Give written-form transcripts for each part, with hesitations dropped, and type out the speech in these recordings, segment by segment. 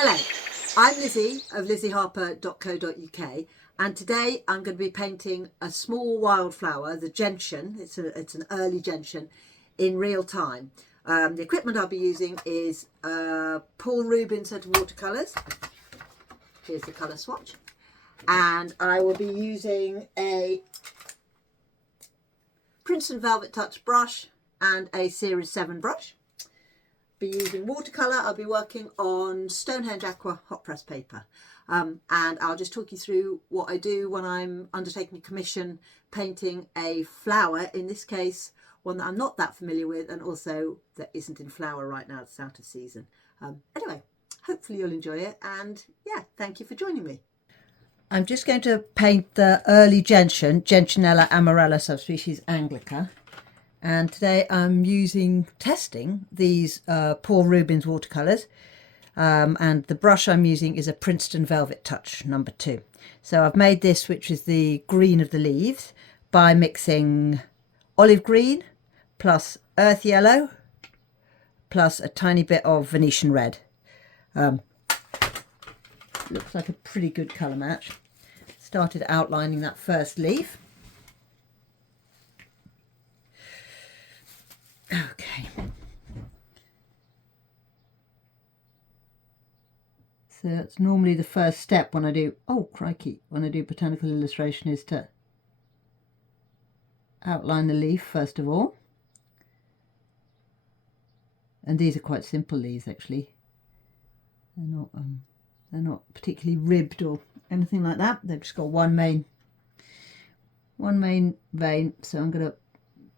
Hello, I'm Lizzie of lizzieharper.co.uk, and today I'm going to be painting a small wildflower, the gentian. It's an early gentian in real time. The equipment I'll be using is Paul Reubens watercolours. Here's the colour swatch, and I will be using a Princeton Velvet Touch brush and a Series 7 brush. Be using watercolour. I'll be working on Stonehenge Aqua hot press paper, and I'll just talk you through what I do when I'm undertaking a commission painting a flower, in this case one that I'm not that familiar with and also that isn't in flower right now, it's out of season. Anyway, hopefully you'll enjoy it, and yeah, thank you for joining me. I'm just going to paint the early gentian, Gentianella amarella subspecies anglica. And today I'm testing these Paul Reubens watercolours, and the brush I'm using is a Princeton Velvet Touch No. 2. So I've made this, which is the green of the leaves, by mixing olive green plus earth yellow plus a tiny bit of Venetian red. Looks like a pretty good colour match. Started outlining that first leaf. Okay, so that's normally the first step when I do, oh crikey, when I do botanical illustration, is to outline the leaf first of all. And these are quite simple leaves actually. They're not particularly ribbed or anything like that. They've just got one main vein. So I'm going to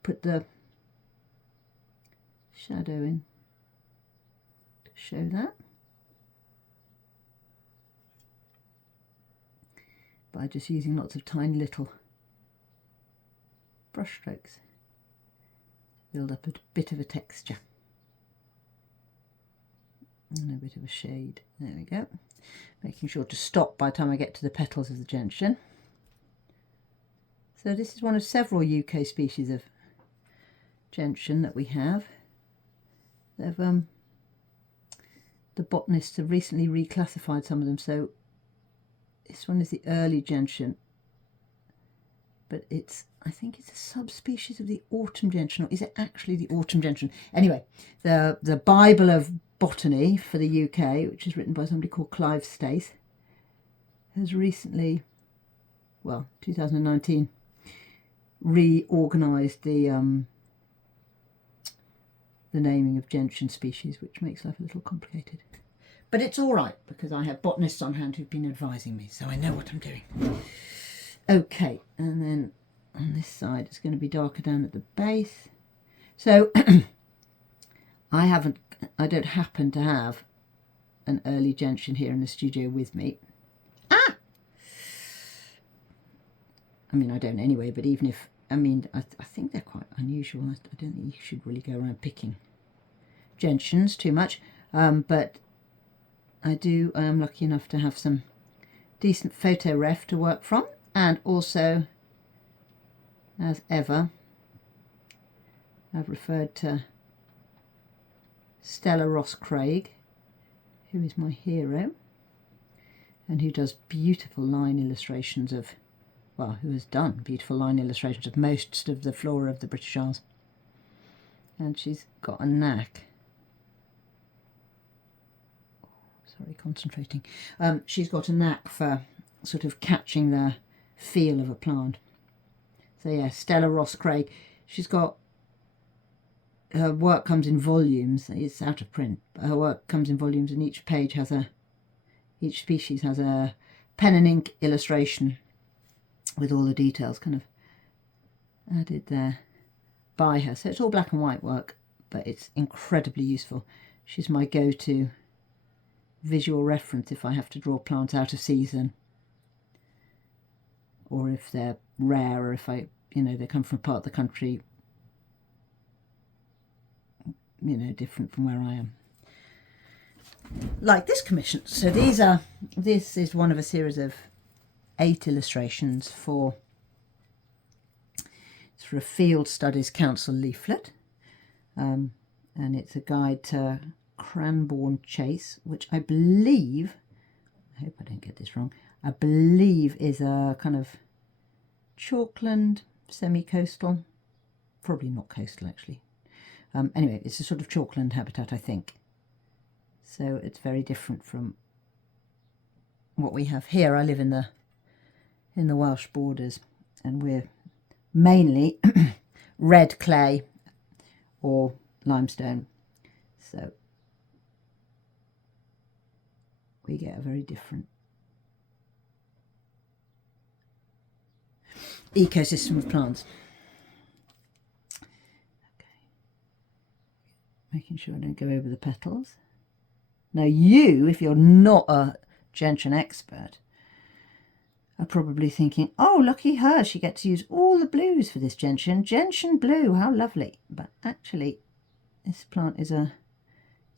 put the shadow in to show that by just using lots of tiny little brush strokes. Build up a bit of a texture and a bit of a shade. There we go. Making sure to stop by the time I get to the petals of the gentian. So this is one of several UK species of gentian that we have. The botanists have recently reclassified some of them, so this one is the early gentian, but I think it's a subspecies of the autumn gentian, or is it actually the autumn gentian? Anyway, the Bible of Botany for the UK, which is written by somebody called Clive Stace, has recently, well, 2019, reorganised the naming of gentian species, which makes life a little complicated. But it's all right, because I have botanists on hand who've been advising me, so I know what I'm doing. Okay, and then on this side it's going to be darker down at the base. So I don't happen to have an early gentian here in the studio with me. I mean, I don't anyway, but even if, I think they're quite unusual. I don't think you should really go around picking gentians too much, but I am lucky enough to have some decent photo ref to work from, and also, as ever, I've referred to Stella Ross-Craig, who is my hero and who does beautiful line illustrations of, well, who has done beautiful line illustrations of most of the flora of the British Isles. And she's got a knack. Sorry, concentrating. She's got a knack for sort of catching the feel of a plant. So yeah, Stella Ross-Craig. She's got, her work comes in volumes. It's out of print, but her work comes in volumes, and each page has each species has a pen and ink illustration with all the details kind of added there by her. So it's all black and white work, but it's incredibly useful. She's my go-to visual reference if I have to draw plants out of season, or if they're rare, or if they come from a part of the country, different from where I am. Like this commission. So this is one of a series of 8 illustrations for a Field Studies Council leaflet, and it's a guide to Cranbourne Chase, which I believe, I hope I don't get this wrong, I believe is a kind of chalkland, semi-coastal, probably not coastal actually. Anyway, it's a sort of chalkland habitat, I think. So it's very different from what we have here. I live in the Welsh borders, and we're mainly red clay or limestone, so we get a very different ecosystem of plants. Okay. Making sure I don't go over the petals. Now you, if you're not a Gentian expert, are probably thinking, oh, lucky her, she gets to use all the blues for this Gentian. Gentian blue, how lovely. But actually, this plant is it's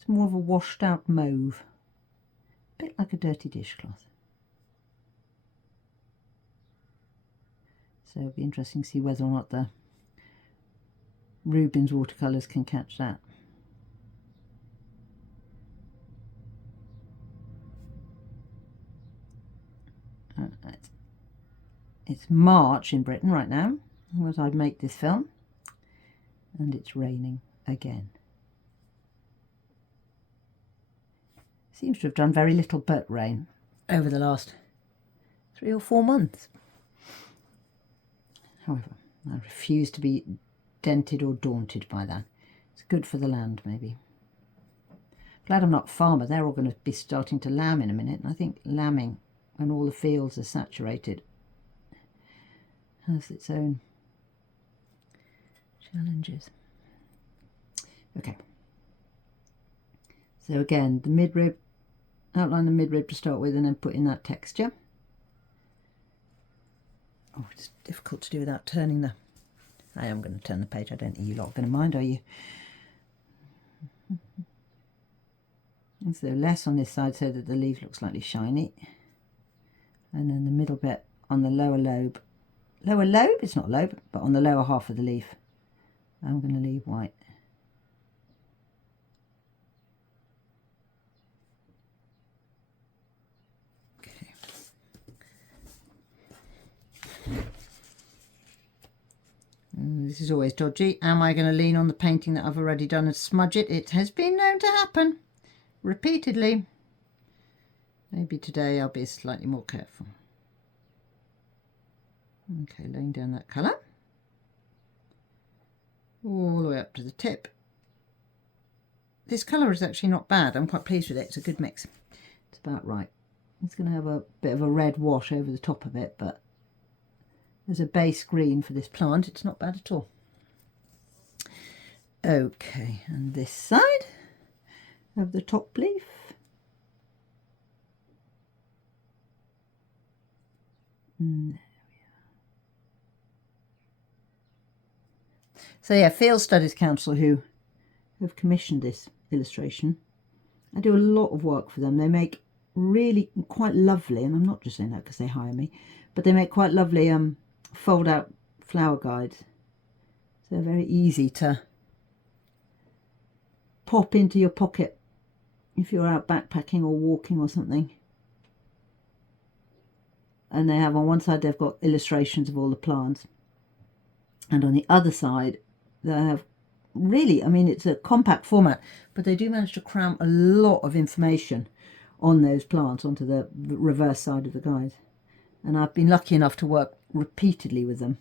more of a washed out mauve. A bit like a dirty dishcloth. So it'll be interesting to see whether or not the Reubens watercolours can catch that. It's March in Britain right now, as I make this film, and it's raining again. Seems to have done very little but rain over the last 3 or 4 months. However, I refuse to be dented or daunted by that. It's good for the land, maybe. Glad I'm not a farmer. They're all going to be starting to lamb in a minute, and I think lambing, when all the fields are saturated, has its own challenges. Okay. So again, the midrib, outline the midrib to start with, and then put in that texture. Oh, it's difficult to do without turning the... I am going to turn the page. I don't think you lot are going to mind, are you? And so less on this side so that the leaf looks slightly shiny. And then the middle bit on the lower lobe. Lower lobe? It's not lobe, but on the lower half of the leaf, I'm going to leave white. Okay. This is always dodgy. Am I going to lean on the painting that I've already done and smudge it? It has been known to happen repeatedly. Maybe today I'll be slightly more careful. Okay, laying down that colour all the way up to the tip. This colour is actually not bad. I'm quite pleased with it. It's a good mix. It's about right. It's going to have a bit of a red wash over the top of it, but as a base green for this plant, it's not bad at all. Okay, and this side of the top leaf. So yeah, Field Studies Council, who have commissioned this illustration, I do a lot of work for them. They make really quite lovely, and I'm not just saying that because they hire me, but they make quite lovely fold out flower guides. So they're very easy to pop into your pocket if you're out backpacking or walking or something. And they have on one side, they've got illustrations of all the plants, and on the other side they have really, I mean, it's a compact format, but they do manage to cram a lot of information on those plants onto the reverse side of the guide. And I've been lucky enough to work repeatedly with them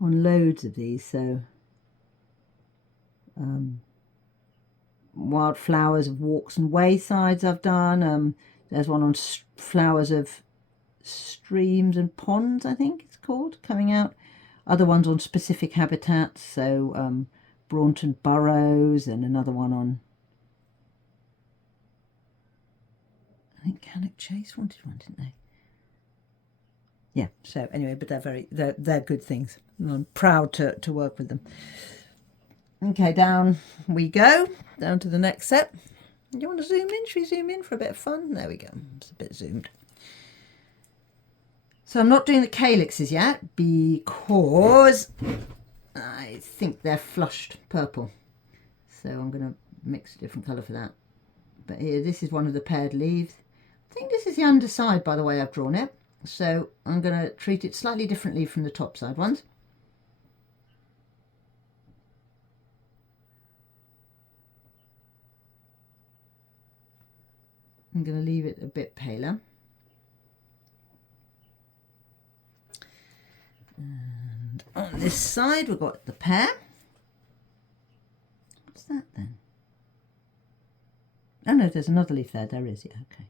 on loads of these. So wildflowers of walks and waysides I've done. There's one on flowers of streams and ponds, I think it's called, coming out. Other ones on specific habitats, so Braunton Burrows, and another one on, I think Calyx Chase wanted one, didn't they? Yeah, so anyway, but they're good things. I'm proud to work with them. Okay, down we go, down to the next set. Do you want to zoom in? Should we zoom in for a bit of fun? There we go, it's a bit zoomed. So I'm not doing the calyxes yet because I think they're flushed purple. So I'm going to mix a different colour for that. But here, this is one of the paired leaves. I think this is the underside by the way I've drawn it. So I'm going to treat it slightly differently from the top side ones. I'm going to leave it a bit paler. And on this side we've got the pear. What's that then? Oh no, there's another leaf there. There is, yeah, okay.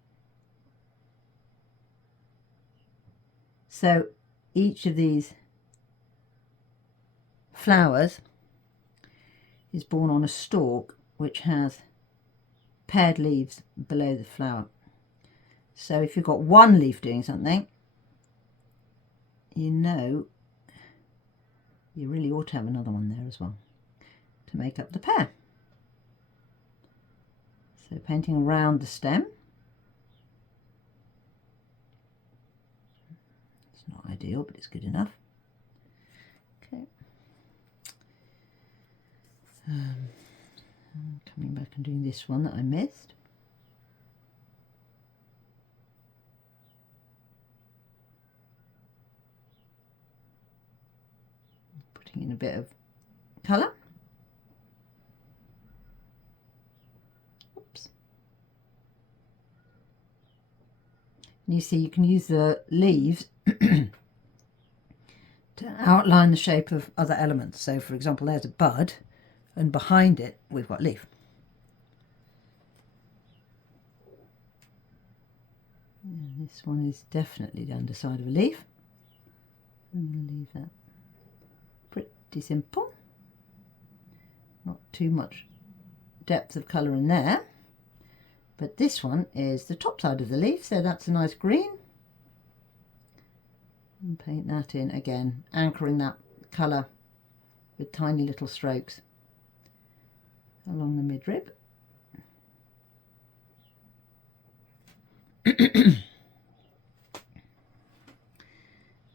So each of these flowers is borne on a stalk which has paired leaves below the flower. So if you've got one leaf doing something, you know you really ought to have another one there as well to make up the pear. So painting around the stem. It's not ideal, but it's good enough. Okay. Coming back and doing this one that I missed. Putting in a bit of colour. Oops. And you see you can use the leaves to outline the shape of other elements. So for example, there's a bud and behind it we've got leaf. And this one is definitely the underside of a leaf. I'm going to leave that pretty simple. Not too much depth of colour in there. But this one is the top side of the leaf, so that's a nice green. And paint that in again, anchoring that colour with tiny little strokes along the midrib.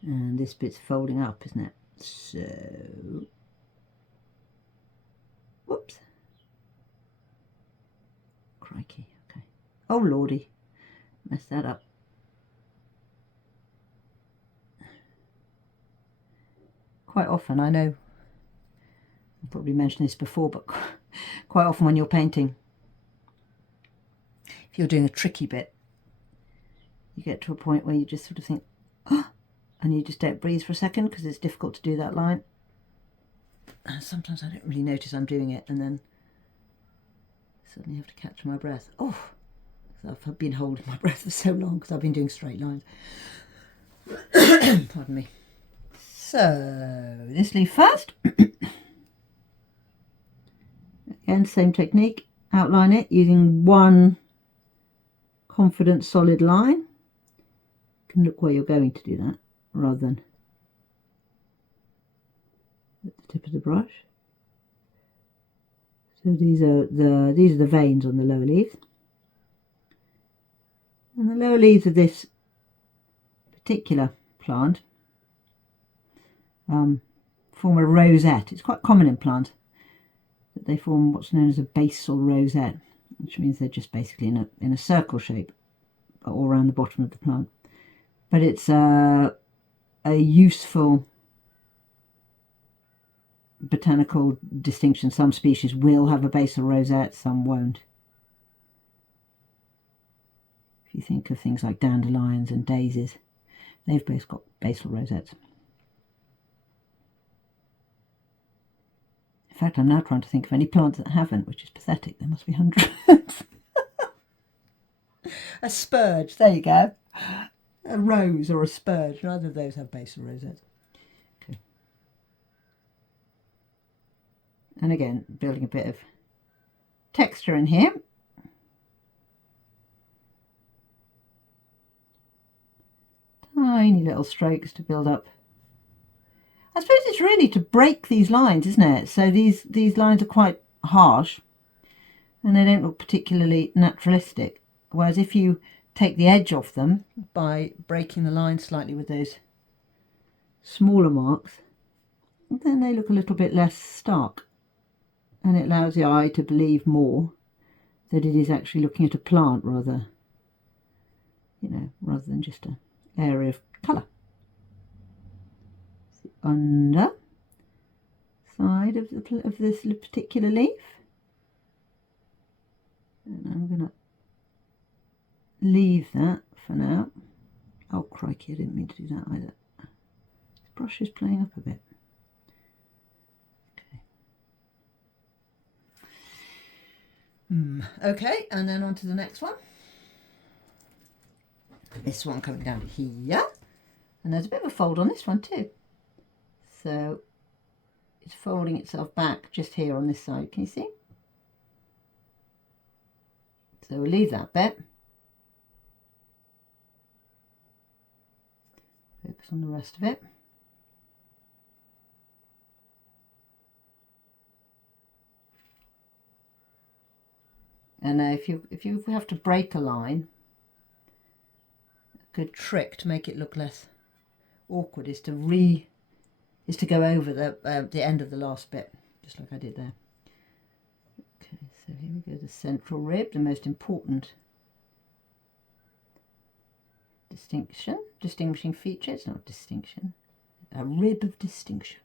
And this bit's folding up, isn't it? So, whoops, crikey, okay. Oh lordy, messed that up. Quite often, I know, I've probably mentioned this before, but quite often when you're painting, if you're doing a tricky bit, you get to a point where you just sort of think, oh, and you just don't breathe for a second because it's difficult to do that line. And sometimes I don't really notice I'm doing it and then suddenly have to catch my breath. Oh, I've been holding my breath for so long because I've been doing straight lines. Pardon me. So, this leaf first. Again, same technique. Outline it using one confident solid line. You can look where you're going to do that rather than at the tip of the brush. So these are the veins on the lower leaves. And the lower leaves of this particular plant form a rosette. It's quite common in plants that they form what's known as a basal rosette, which means they're just basically in a circle shape all around the bottom of the plant. But it's a useful botanical distinction. Some species will have a basal rosette, some won't. If you think of things like dandelions and daisies, they've both got basal rosettes. In fact, I'm now trying to think of any plants that haven't, which is pathetic. There must be hundreds. A spurge, there you go. A rose or a spurge, neither of those have basal rosettes. Okay. And again, building a bit of texture in here. Tiny little strokes to build up. I suppose it's really to break these lines, isn't it? So these lines are quite harsh and they don't look particularly naturalistic. Whereas if you take the edge off them by breaking the line slightly with those smaller marks, then they look a little bit less stark and it allows the eye to believe more that it is actually looking at a plant rather, you know, rather than just an area of colour. The under side of this particular leaf, and I'm going to leave that for now. Oh crikey, I didn't mean to do that either. This brush is playing up a bit. Okay, and then on to the next one. This one coming down here, and there's a bit of a fold on this one too. So it's folding itself back just here on this side, can you see? So we'll leave that bit. Focus on the rest of it. And if you have to break a line, a good trick to make it look less awkward is to go over the end of the last bit, just like I did there. Okay, so here we go, the central rib, the most important distinguishing feature. It's not distinction, a rib of distinction.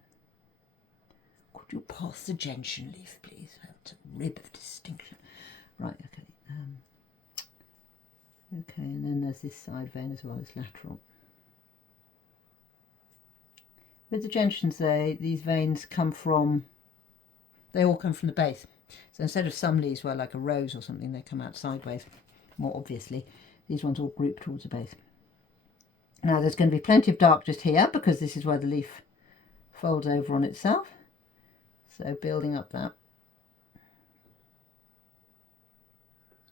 Could you pass the gentian leaf, please? That's a rib of distinction. Right, okay. Okay, and then there's this side vein as well, this lateral. With the gentians, these veins they all come from the base. So instead of some leaves where like a rose or something, they come out sideways, more obviously. These ones all group towards the base. Now there's going to be plenty of dark just here because this is where the leaf folds over on itself. So building up that.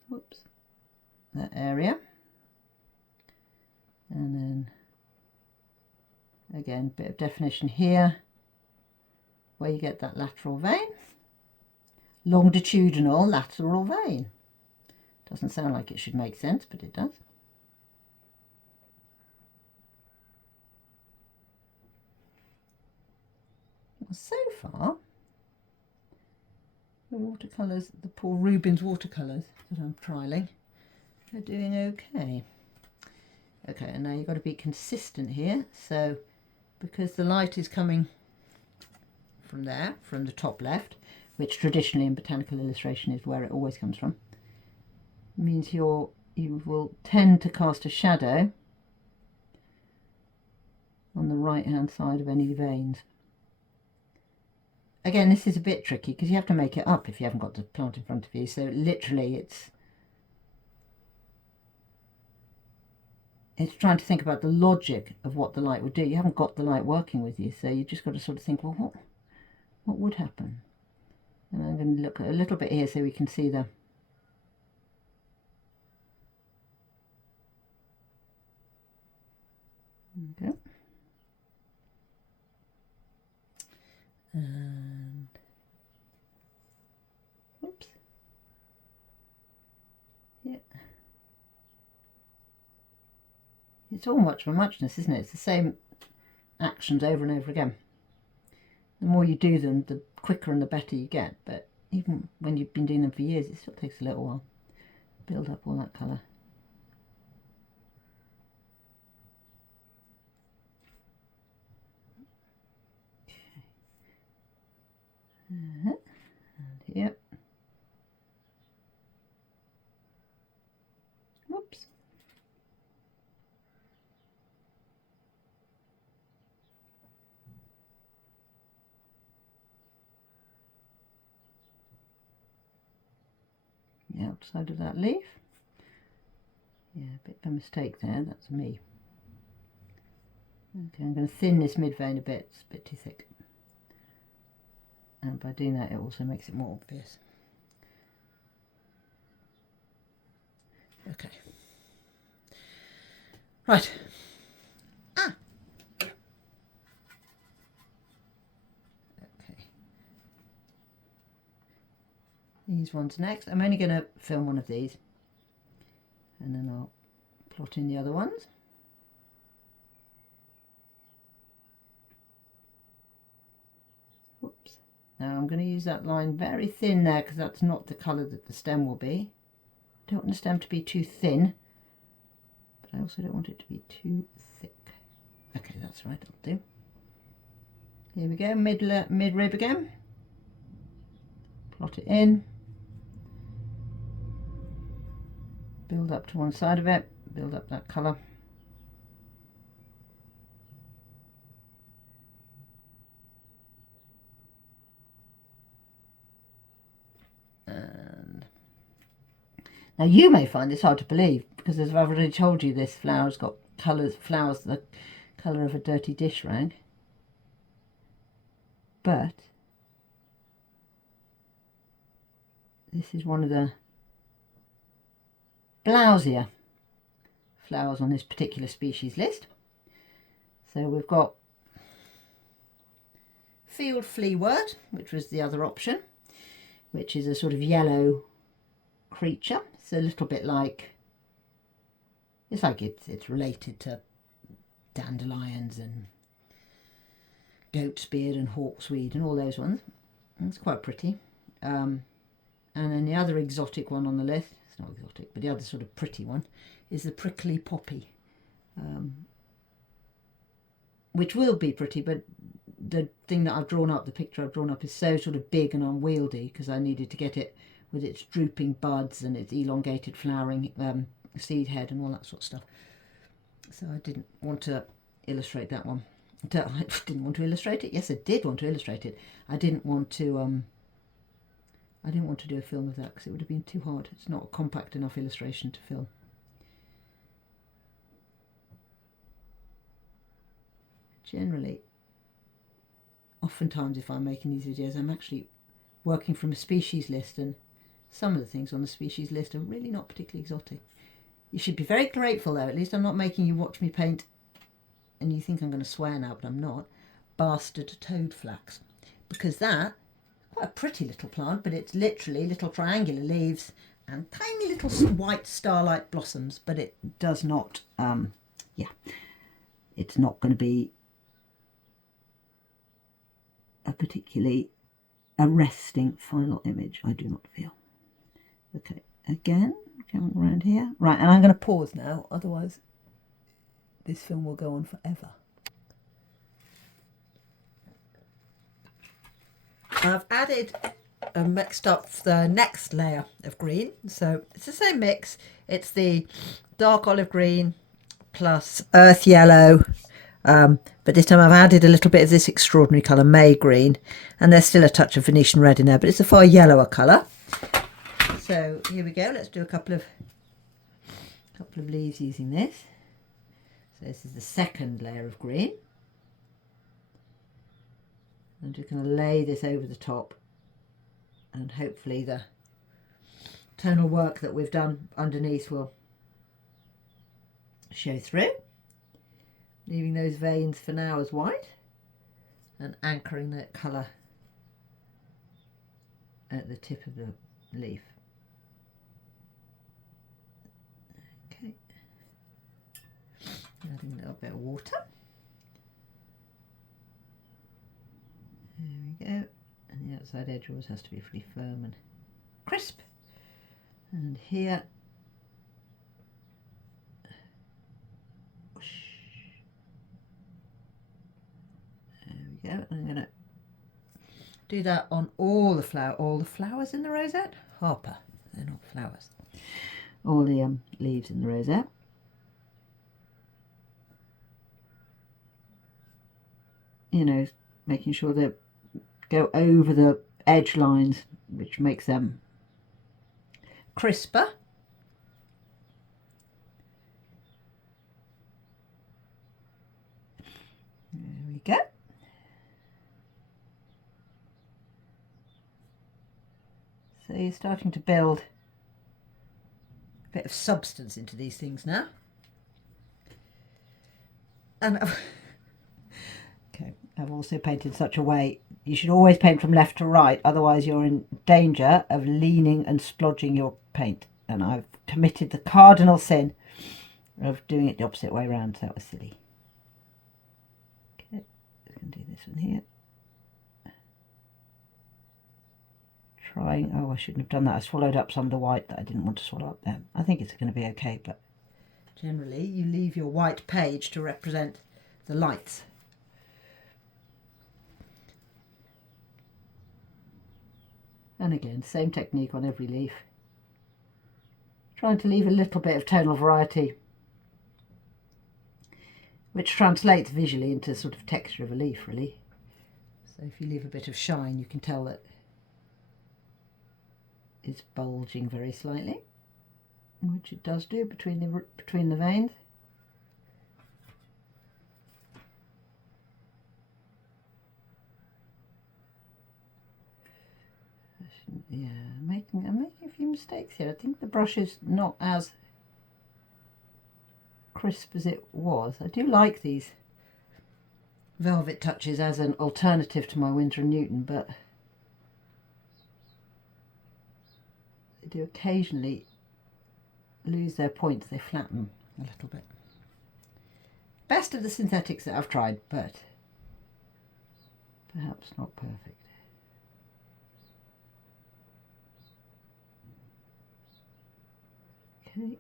Whoops. That area. And then again, a bit of definition here where you get that lateral vein. Longitudinal lateral vein. Doesn't sound like it should make sense, but it does. Well, so far, the watercolours, the Paul Reubens watercolours that I'm trialling, are doing okay. Okay, and now you've got to be consistent here. So because the light is coming from there, from the top left, which traditionally in botanical illustration is where it always comes from, means you will tend to cast a shadow on the right hand side of any veins. Again, this is a bit tricky because you have to make it up if you haven't got the plant in front of you. So literally it's trying to think about the logic of what the light would do. You haven't got the light working with you, so you just got to sort of think, well, what would happen? And I'm going to look at a little bit here so we can see the okay. And whoops. Yeah. It's all much for muchness, isn't it? It's the same actions over and over again. The more you do them, the quicker and the better you get. But even when you've been doing them for years, it still takes a little while to build up all that colour. And here. Whoops. The outside of that leaf. Yeah, a bit of a mistake there, that's me. Okay, I'm going to thin this mid vein a bit, it's a bit too thick. And by doing that, it also makes it more obvious. Okay. Right. Okay. These ones next. I'm only going to film one of these. And then I'll plot in the other ones. Whoops. Now I'm going to use that line very thin there because that's not the colour that the stem will be. I don't want the stem to be too thin, but I also don't want it to be too thick. Okay, that's right, that'll do. Here we go, mid-rib again. Plot it in. Build up to one side of it, build up that colour. And now you may find this hard to believe because, as I've already told you, this flower's got flowers the colour of a dirty dish rag. But this is one of the blousier flowers on this particular species list. So we've got field fleawort, which was the other option, which is a sort of yellow creature. It's a little bit like, it's related to dandelions and goat's beard and hawksweed and all those ones. It's quite pretty. And then the other exotic one on the list, it's not exotic, but the other sort of pretty one is the prickly poppy, which will be pretty, but the thing that I've drawn up, the picture I've drawn up, is so sort of big and unwieldy because I needed to get it with its drooping buds and its elongated flowering seed head and all that sort of stuff. So I didn't want to illustrate that one. I didn't want to illustrate it. Yes, I did want to illustrate it. I didn't want to do a film of that because it would have been too hard. It's not a compact enough illustration to film. Generally, oftentimes if I'm making these videos, I'm actually working from a species list, and some of the things on the species list are really not particularly exotic. You should be very grateful though, at least I'm not making you watch me paint, and you think I'm going to swear now, but I'm not, bastard toadflax, because that is quite a pretty little plant, but it's literally little triangular leaves and tiny little white starlight blossoms, but it does not, it's not going to be a particularly arresting final image, I do not feel. Okay, again, come around here. Right, and I'm going to pause now, otherwise this film will go on forever. I've added and mixed up the next layer of green, so it's the same mix. It's the dark olive green plus earth yellow, but this time I've added a little bit of this extraordinary colour, May green, and there's still a touch of Venetian red in there, but it's a far yellower colour. So here we go. Let's do a couple of leaves using this. So this is the second layer of green. I'm just going to lay this over the top, and hopefully the tonal work that we've done underneath will show through. Leaving those veins for now as white and anchoring that colour at the tip of the leaf. Okay, adding a little bit of water. There we go, and the outside edge always has to be pretty firm and crisp. And here, there we go. I'm going to do that on all the flowers in the rosette. Harper, they're not flowers. All the leaves in the rosette. You know, making sure they go over the edge lines, which makes them crisper. There we go. So you're starting to build a bit of substance into these things now. And okay, I've also painted in such a way, you should always paint from left to right, otherwise you're in danger of leaning and splodging your paint. And I've committed the cardinal sin of doing it the opposite way around, so that was silly. Okay, I'm going to do this one here. trying, oh, I shouldn't have done that. I swallowed up some of the white that I didn't want to swallow up there. I think it's going to be okay, but generally you leave your white page to represent the lights. And again, same technique on every leaf. Trying to leave a little bit of tonal variety, which translates visually into sort of texture of a leaf, really. So if you leave a bit of shine, you can tell that it's bulging very slightly, which it does do between the veins. Yeah, I'm making a few mistakes here. I think the brush is not as crisp as it was. I do like these velvet touches as an alternative to my Winsor Newton, but they do occasionally lose their points. They flatten a little bit. Best of the synthetics that I've tried, but perhaps not perfect. Okay,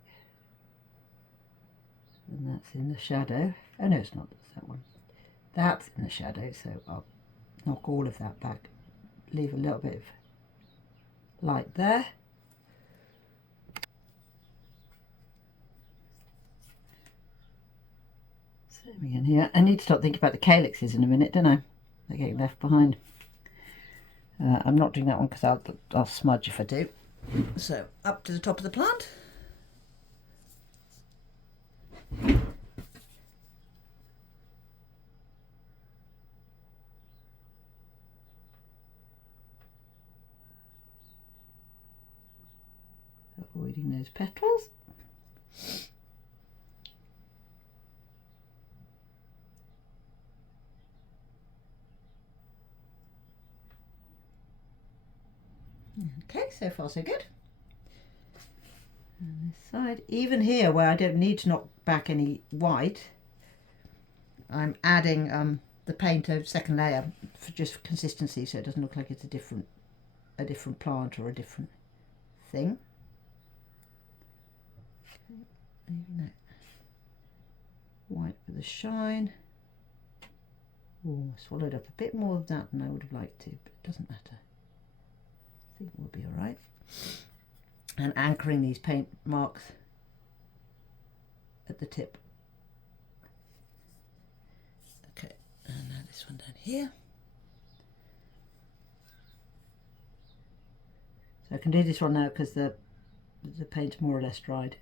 and that's in the shadow. Oh no, it's not, it's that one. That's in the shadow, so I'll knock all of that back, leave a little bit of light there. Zooming in here. I need to start thinking about the calyxes in a minute, don't I? They're getting left behind. I'm not doing that one because I'll smudge if I do. So up to the top of the plant. Avoiding those petals. Okay, so far so good. And this side, even here where I don't need to knock back any white, I'm adding the paint over second layer for just consistency, so it doesn't look like it's a different plant or a different thing. Okay, leaving that white for the shine. Oh, I swallowed up a bit more of that than I would have liked to, but it doesn't matter. I think we'll be all right. And anchoring these paint marks at the tip. Okay, and now this one down here. So I can do this one now because the paint's more or less dried.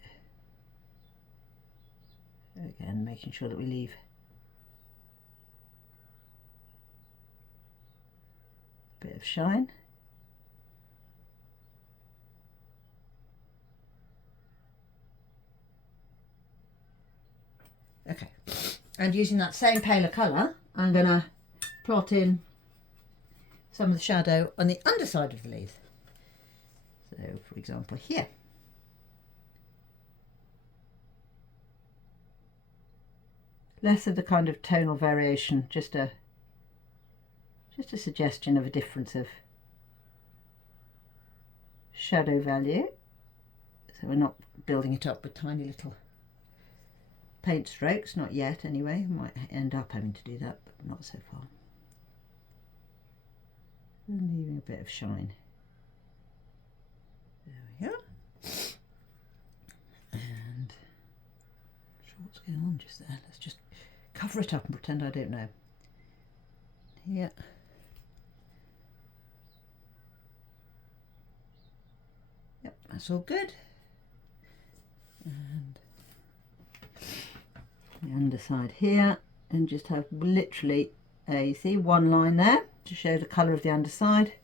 Again, making sure that we leave a bit of shine. Okay, and using that same paler colour, I'm going to plot in some of the shadow on the underside of the leaves. So, for example, here. Less of the kind of tonal variation, just a suggestion of a difference of shadow value. So we're not building it up with tiny little paint strokes, not yet anyway. Might end up having to do that, but not so far. And leaving a bit of shine. There we go. And not sure what's going on just there. Let's just cover it up and pretend I don't know. Here. Yep, that's all good. And the underside here, and just have literally see one line there to show the colour of the underside.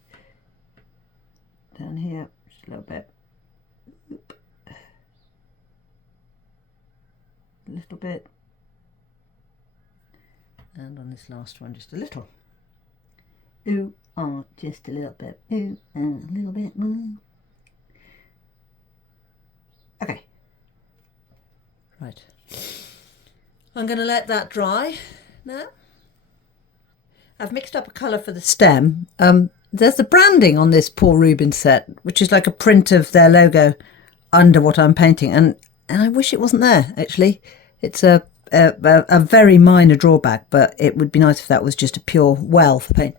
Down here, just a little bit. Oop. A little bit. And on this last one, just a little. Ooh, ah, just a little bit. Ooh, and a little bit more. Okay. Right. I'm going to let that dry now. I've mixed up a colour for the stem. there's the branding on this Paul Reubens set, which is like a print of their logo under what I'm painting, and I wish it wasn't there. Actually, it's a very minor drawback, but it would be nice if that was just a pure well for paint.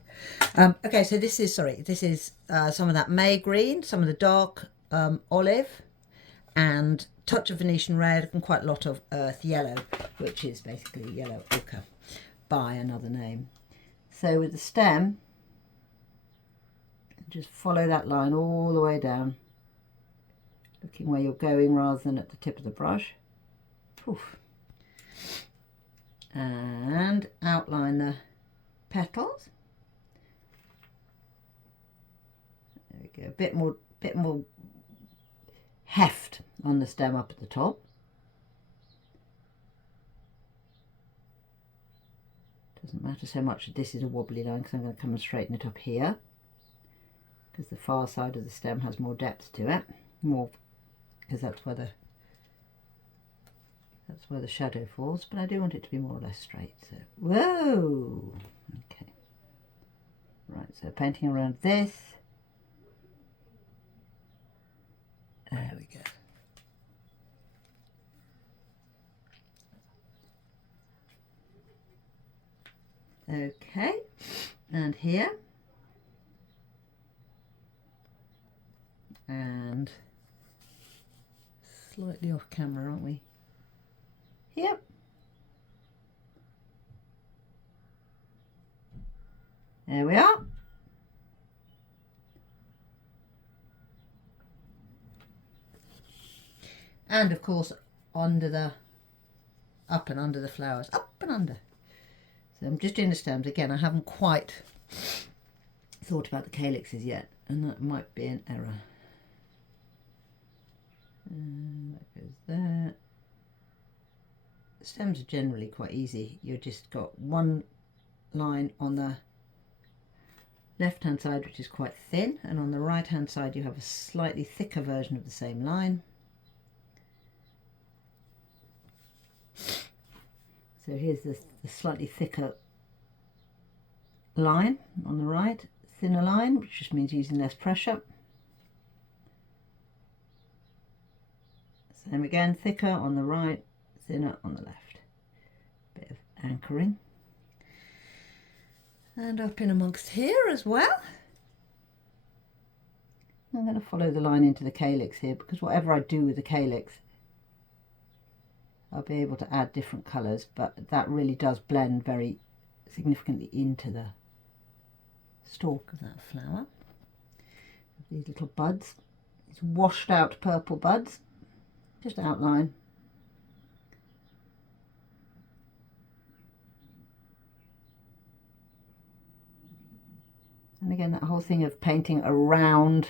Okay, so this is some of that May green, some of the dark olive, and touch of Venetian red, and quite a lot of earth yellow, which is basically yellow ochre by another name. So with the stem, just follow that line all the way down, looking where you're going rather than at the tip of the brush. Poof. And outline the petals. There we go. A bit more heft on the stem up at the top. Doesn't matter so much that this is a wobbly line, because I'm going to come and straighten it up here, because the far side of the stem has more depth to it, because that's where the shadow falls. But I do want it to be more or less straight. So whoa, okay, right. So painting around this. There we go. Okay, and here, and slightly off camera, aren't we? Here. There we are. And of course under the, up and under the flowers, up and under. So I'm just doing the stems again. I haven't quite thought about the calyxes yet, and that might be an error. And that goes there. The stems are generally quite easy. You've just got one line on the left hand side which is quite thin, and on the right hand side you have a slightly thicker version of the same line. So here's the slightly thicker line on the right, thinner line, which just means using less pressure. Same again, thicker on the right, thinner on the left. Bit of anchoring. And up in amongst here as well. I'm going to follow the line into the calyx here, because whatever I do with the calyx, I'll be able to add different colours, but that really does blend very significantly into the stalk of that flower. These little buds, these washed out purple buds, just outline. And again, that whole thing of painting around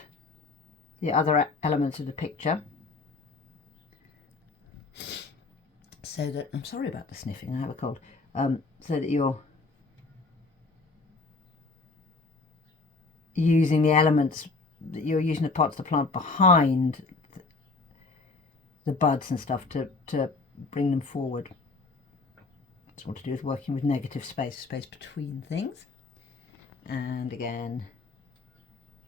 the other elements of the picture. So that, I'm sorry about the sniffing, I have a cold. So that you're using the elements, that you're using the parts of the plant behind the buds and stuff to bring them forward. It's all to do with working with negative space between things. And again,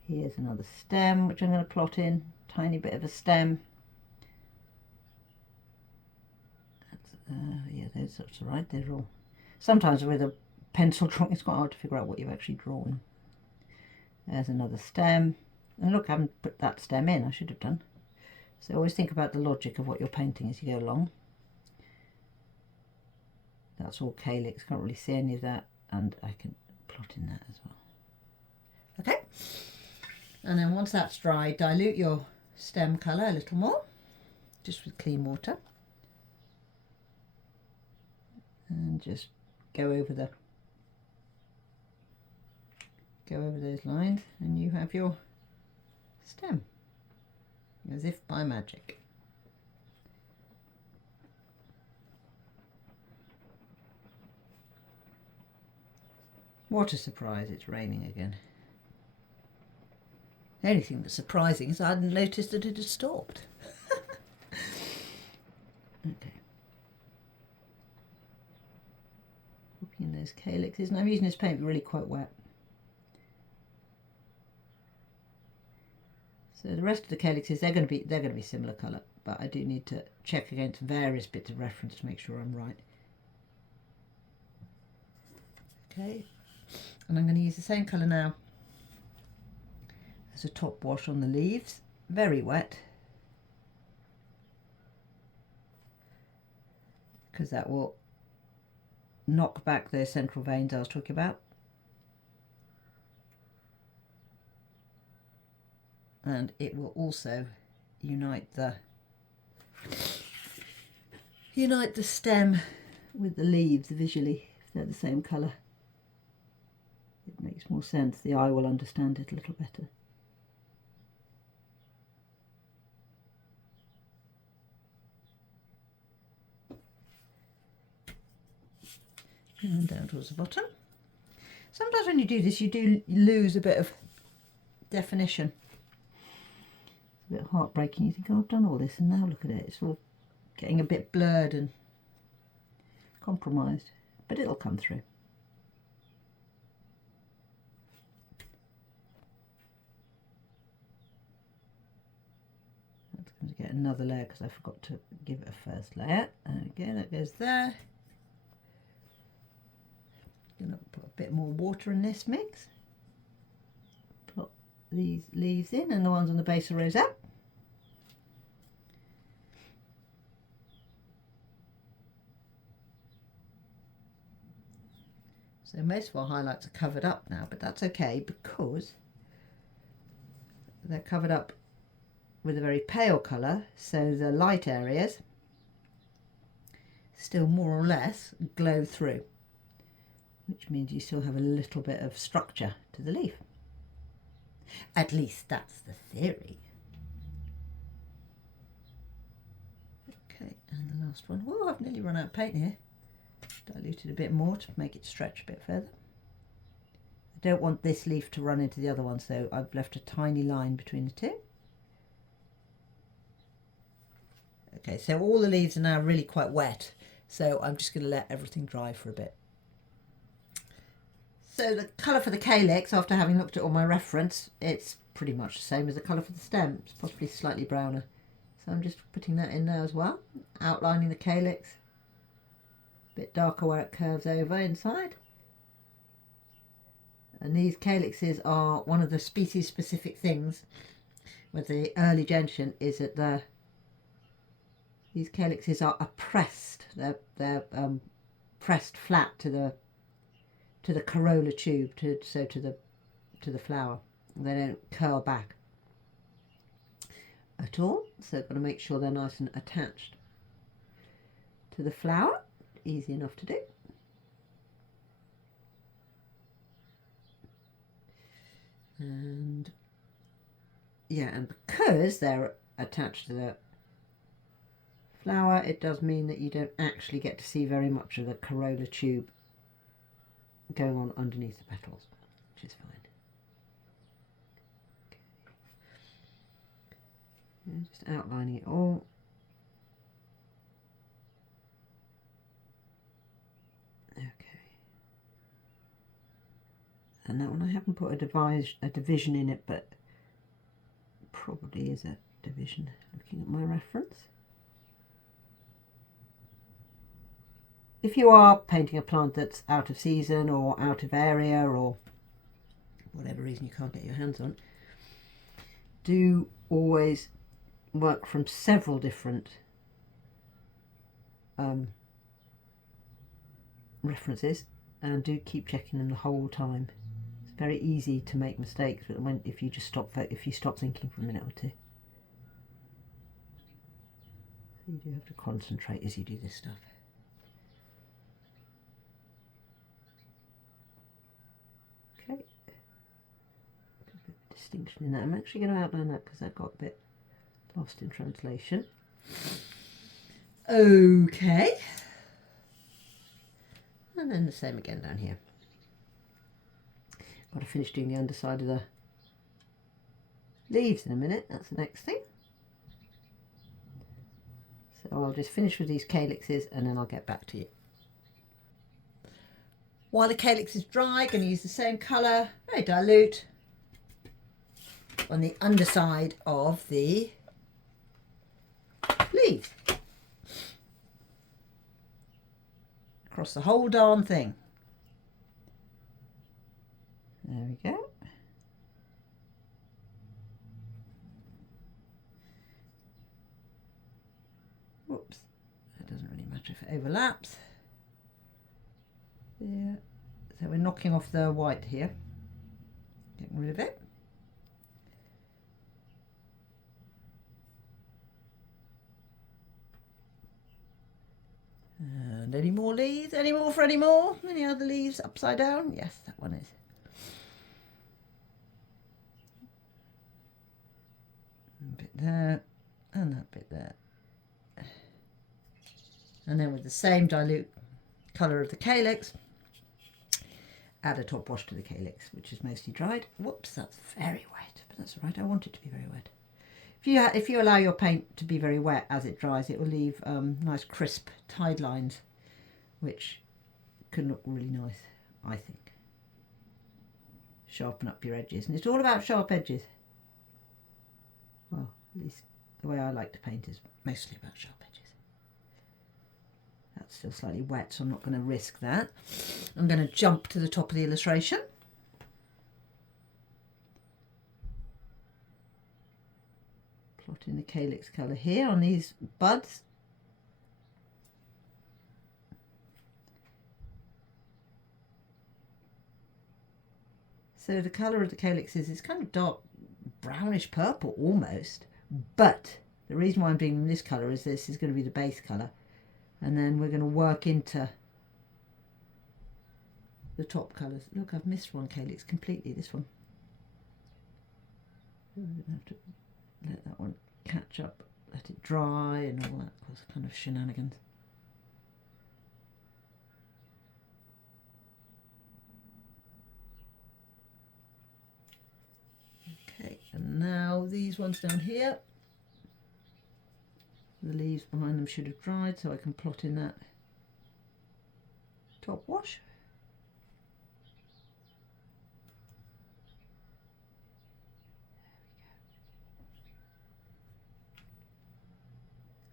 here's another stem which I'm going to plot in, tiny bit of a stem. Yeah, that's right, they're all, sometimes with a pencil drawing it's quite hard to figure out what you've actually drawn. There's another stem, and look, I haven't put that stem in, I should have done. So always think about the logic of what you're painting as you go along. That's all calyx, can't really see any of that, and I can plot in that as well. Okay, and then once that's dry, dilute your stem colour a little more, just with clean water. And just go over those lines, and you have your stem, as if by magic. What a surprise, it's raining again. The only thing that's surprising is I hadn't noticed that it had stopped. Okay. In those calyxes, and I'm using this paint really quite wet. So the rest of the calyxes, they're going to be similar colour, but I do need to check against various bits of reference to make sure I'm right. Okay, and I'm going to use the same colour now as a top wash on the leaves, very wet, because that will knock back those central veins I was talking about. And it will also unite the stem with the leaves visually, if they're the same colour. It makes more sense. The eye will understand it a little better. And down towards the bottom. Sometimes when you do this, you do lose a bit of definition. It's a bit heartbreaking. You think, oh, I've done all this, and now look at it. It's all getting a bit blurred and compromised, but it'll come through. That's going to get another layer because I forgot to give it a first layer. And again, that goes there. Going to put a bit more water in this mix. Plot these leaves in, and the ones on the base of rosette. So most of our highlights are covered up now, but that's okay because they're covered up with a very pale colour, so the light areas still more or less glow through, which means you still have a little bit of structure to the leaf. At least that's the theory. Okay, and the last one. Oh, I've nearly run out of paint here. Diluted a bit more to make it stretch a bit further. I don't want this leaf to run into the other one, so I've left a tiny line between the two. Okay, so all the leaves are now really quite wet, so I'm just going to let everything dry for a bit. So the colour for the calyx, after having looked at all my reference, it's pretty much the same as the colour for the stem. It's possibly slightly browner. So I'm just putting that in there as well, outlining the calyx. A bit darker where it curves over inside. And these calyxes are one of the species specific things with the early gentian, is that these calyxes are pressed. They're pressed flat to the corolla tube, to the flower. They don't curl back at all, so I've got to make sure they're nice and attached to the flower. Easy enough to do. And yeah, and because they're attached to the flower, it does mean that you don't actually get to see very much of the corolla tube going on underneath the petals, which is fine. Okay. And just outlining it all. Okay. And that one I haven't put a division in it, but probably is a division looking at my reference. If you are painting a plant that's out of season or out of area or whatever reason you can't get your hands on, do always work from several different references, and do keep checking them the whole time. It's very easy to make mistakes, but if you stop thinking for a minute or two. So you do have to concentrate as you do this stuff. Okay, a bit of distinction in that. I'm actually going to outline that because that got a bit lost in translation. Okay, and then the same again down here. Got to finish doing the underside of the leaves in a minute. That's the next thing. So I'll just finish with these calyxes and then I'll get back to you. While the calyx is dry, I'm going to use the same colour, very dilute. on the underside of the leaves. Across the whole darn thing. There we go. Whoops, it doesn't really matter if it overlaps. Yeah, so we're knocking off the white here, getting rid of it. And any more leaves? Any more for any more? Any other leaves upside down? Yes, that one is. A bit there, and that bit there. And then with the same dilute colour of the calyx, add a top wash to the calyx, which is mostly dried. Whoops, that's very wet, but that's all right. I want it to be very wet. If you allow your paint to be very wet as it dries, it will leave nice crisp tide lines, which can look really nice, I think. Sharpen up your edges, and it's all about sharp edges. Well, at least the way I like to paint is mostly about sharp edges. That's still slightly wet, so I'm not going to risk that. I'm going to jump to the top of the illustration. Plotting the calyx colour here on these buds. So the colour of the calyx is kind of dark brownish purple almost, but the reason why I'm doing this colour is this is going to be the base colour, and then we're going to work into the top colours. Look, I've missed one calyx completely, this one. I'm going to have to let that one catch up, let it dry and all that kind of shenanigans. Okay, and now these ones down here, the leaves behind them should have dried, so I can plot in that top wash.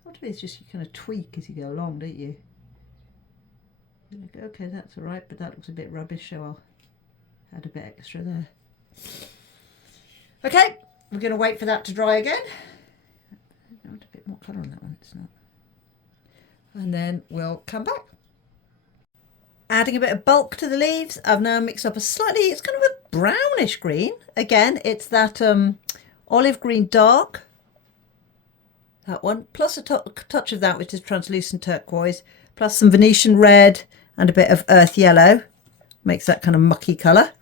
What it is, just you kind of tweak as you go along, don't you? You're like, okay, that's all right, but that looks a bit rubbish, so I'll add a bit extra there. Okay, we're going to wait for that to dry again. I want a bit more colour on that one, it's not. And then we'll come back. Adding a bit of bulk to the leaves, I've now mixed up a slightly, it's kind of a brownish green. Again, it's that olive green dark. That one, plus a touch of that, which is translucent turquoise, plus some Venetian red and a bit of earth yellow. Makes that kind of mucky colour.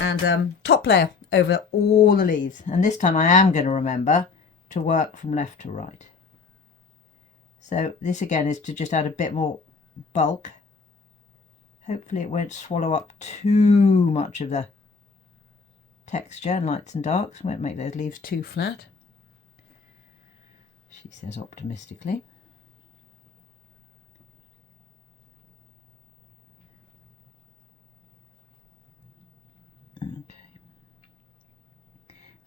And top layer over all the leaves. And this time I am going to remember to work from left to right. So this again is to just add a bit more bulk. Hopefully it won't swallow up too much of the texture and lights and darks. Won't make those leaves too flat, she says optimistically. Okay.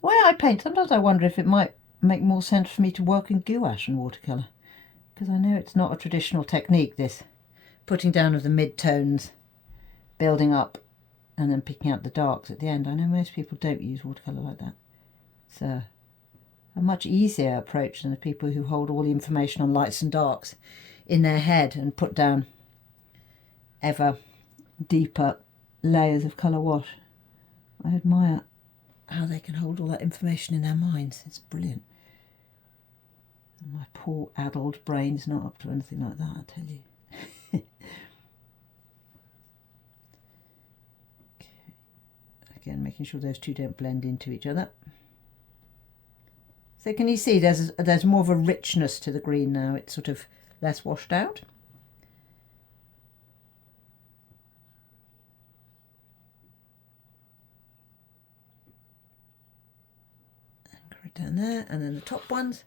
The way I paint, sometimes I wonder if it might make more sense for me to work in gouache and watercolour, because I know it's not a traditional technique, this putting down of the mid-tones, building up and then picking out the darks at the end. I know most people don't use watercolour like that. It's a much easier approach than the people who hold all the information on lights and darks in their head and put down ever deeper layers of colour wash. I admire how they can hold all that information in their minds. It's brilliant. My poor addled brain's not up to anything like that, I tell you. Okay. Again, making sure those two don't blend into each other. So can you see there's more of a richness to the green now. It's sort of less washed out. Anchor it down there, and then the top ones.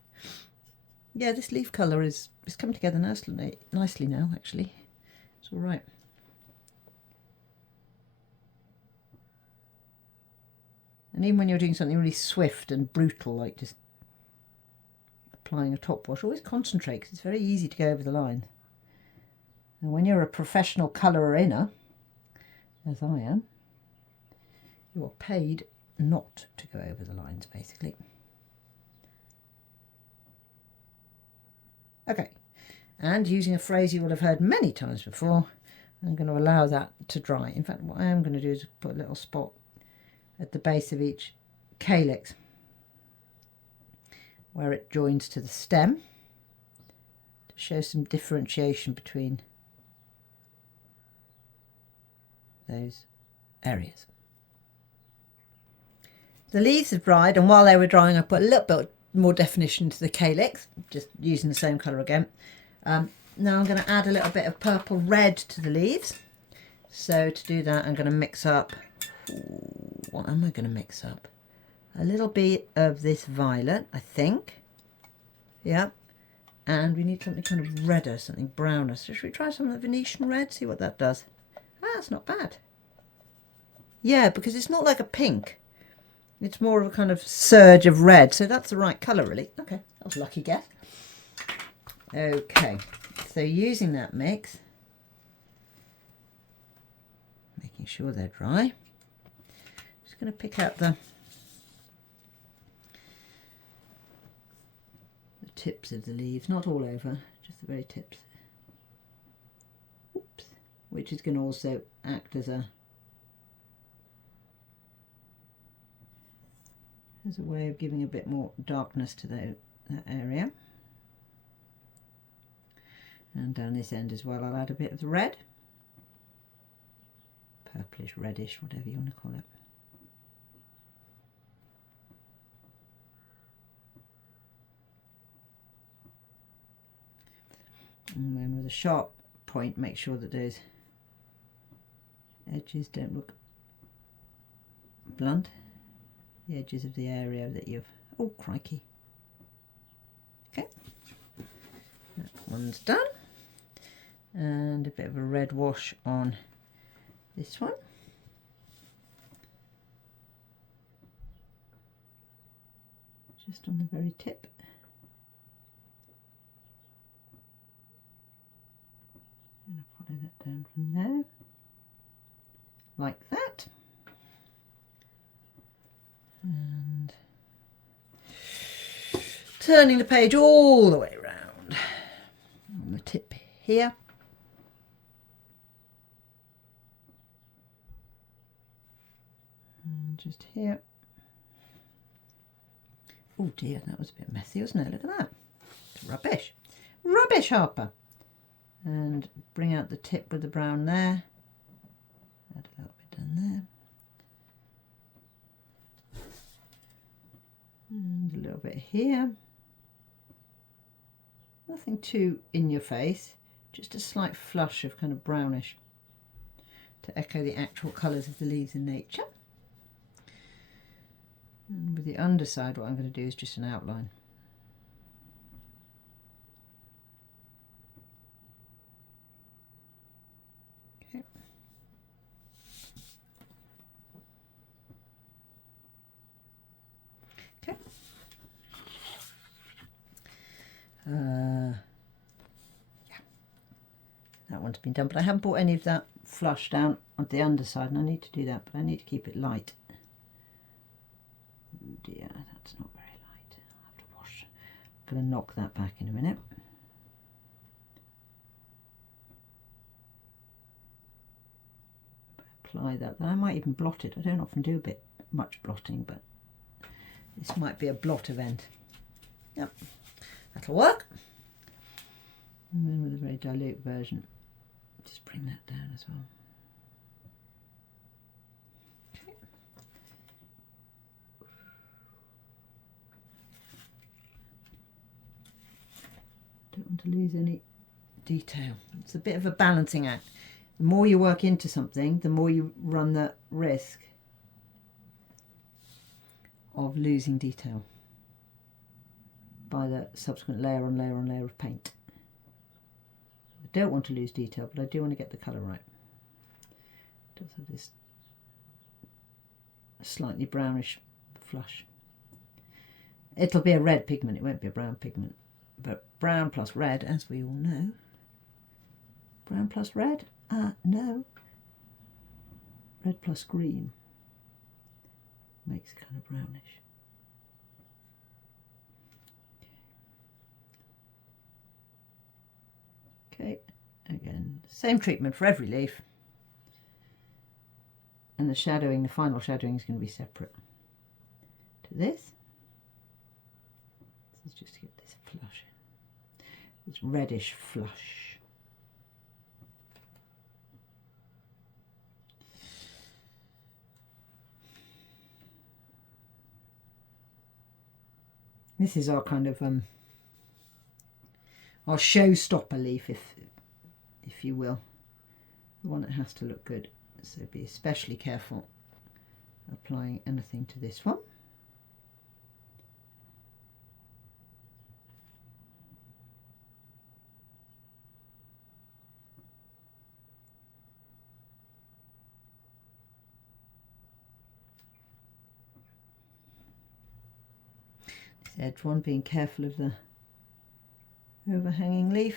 Yeah, this leaf colour is coming together nicely now, actually. It's all right. And even when you're doing something really swift and brutal, like just applying a top wash, always concentrate, because it's very easy to go over the line. And when you're a professional colourer-inner, as I am, you are paid not to go over the lines, basically. Okay, and using a phrase you will have heard many times before, I'm going to allow that to dry. In fact, what I am going to do is put a little spot at the base of each calyx where it joins to the stem to show some differentiation between those areas. The leaves have dried, and while they were drying I put a little bit more definition to the calyx, just using the same colour again. Now I'm going to add a little bit of purple red to the leaves. So to do that I'm going to mix up, what am I going to mix up? A little bit of this violet, I think. Yeah. And we need something kind of redder, something browner. So should we try some of the Venetian red, see what that does? Ah, that's not bad. Yeah, because it's not like a pink. It's more of a kind of surge of red. So that's the right colour, really. Okay, that was a lucky guess. Okay, so using that mix, making sure they're dry, just going to pick out the tips of the leaves, not all over, just the very tips. Oops. Which is going to also act as a way of giving a bit more darkness to that area. And down this end as well I'll add a bit of the red, purplish, reddish, whatever you want to call it. And then with a sharp point make sure that those edges don't look blunt. The edges of the area that you've, oh crikey. Okay, that one's done. And a bit of a red wash on this one. Just on the very tip. And I'll follow that down from there, like that. And turning the page all the way around on the tip here. And just here. Oh dear, that was a bit messy, wasn't it? Look at that. It's rubbish. Rubbish, Harper. And bring out the tip with the brown there. Add a little bit down there. And a little bit here. Nothing too in your face, just a slight flush of kind of brownish to echo the actual colours of the leaves in nature. And with the underside what I'm going to do is just an outline. Okay. Okay. Yeah, that one's been done, but I haven't brought any of that flush down on the underside, and I need to do that, but I need to keep it light. Oh dear, that's not very light. I'll have to wash. I'm going to knock that back in a minute. Apply that. Then I might even blot it. I don't often do a bit much blotting, but this might be a blot event. Yep, that'll work. And then with a very dilute version, just bring that down as well. Okay. Don't want to lose any detail. It's a bit of a balancing act. The more you work into something, the more you run the risk of losing detail by the subsequent layer on layer on layer of paint. I don't want to lose detail, but I do want to get the colour right. It does have this slightly brownish flush. It'll be a red pigment, it won't be a brown pigment. But brown plus red, as we all know. Brown plus red? No. Red plus green makes kind of brownish. Okay, again, same treatment for every leaf. And the shadowing, the final shadowing is going to be separate to this. This is just to get this flush, this reddish flush. This is our kind of our showstopper leaf, if you will, the one that has to look good. So be especially careful applying anything to this one. This edge one, being careful of the overhanging leaf.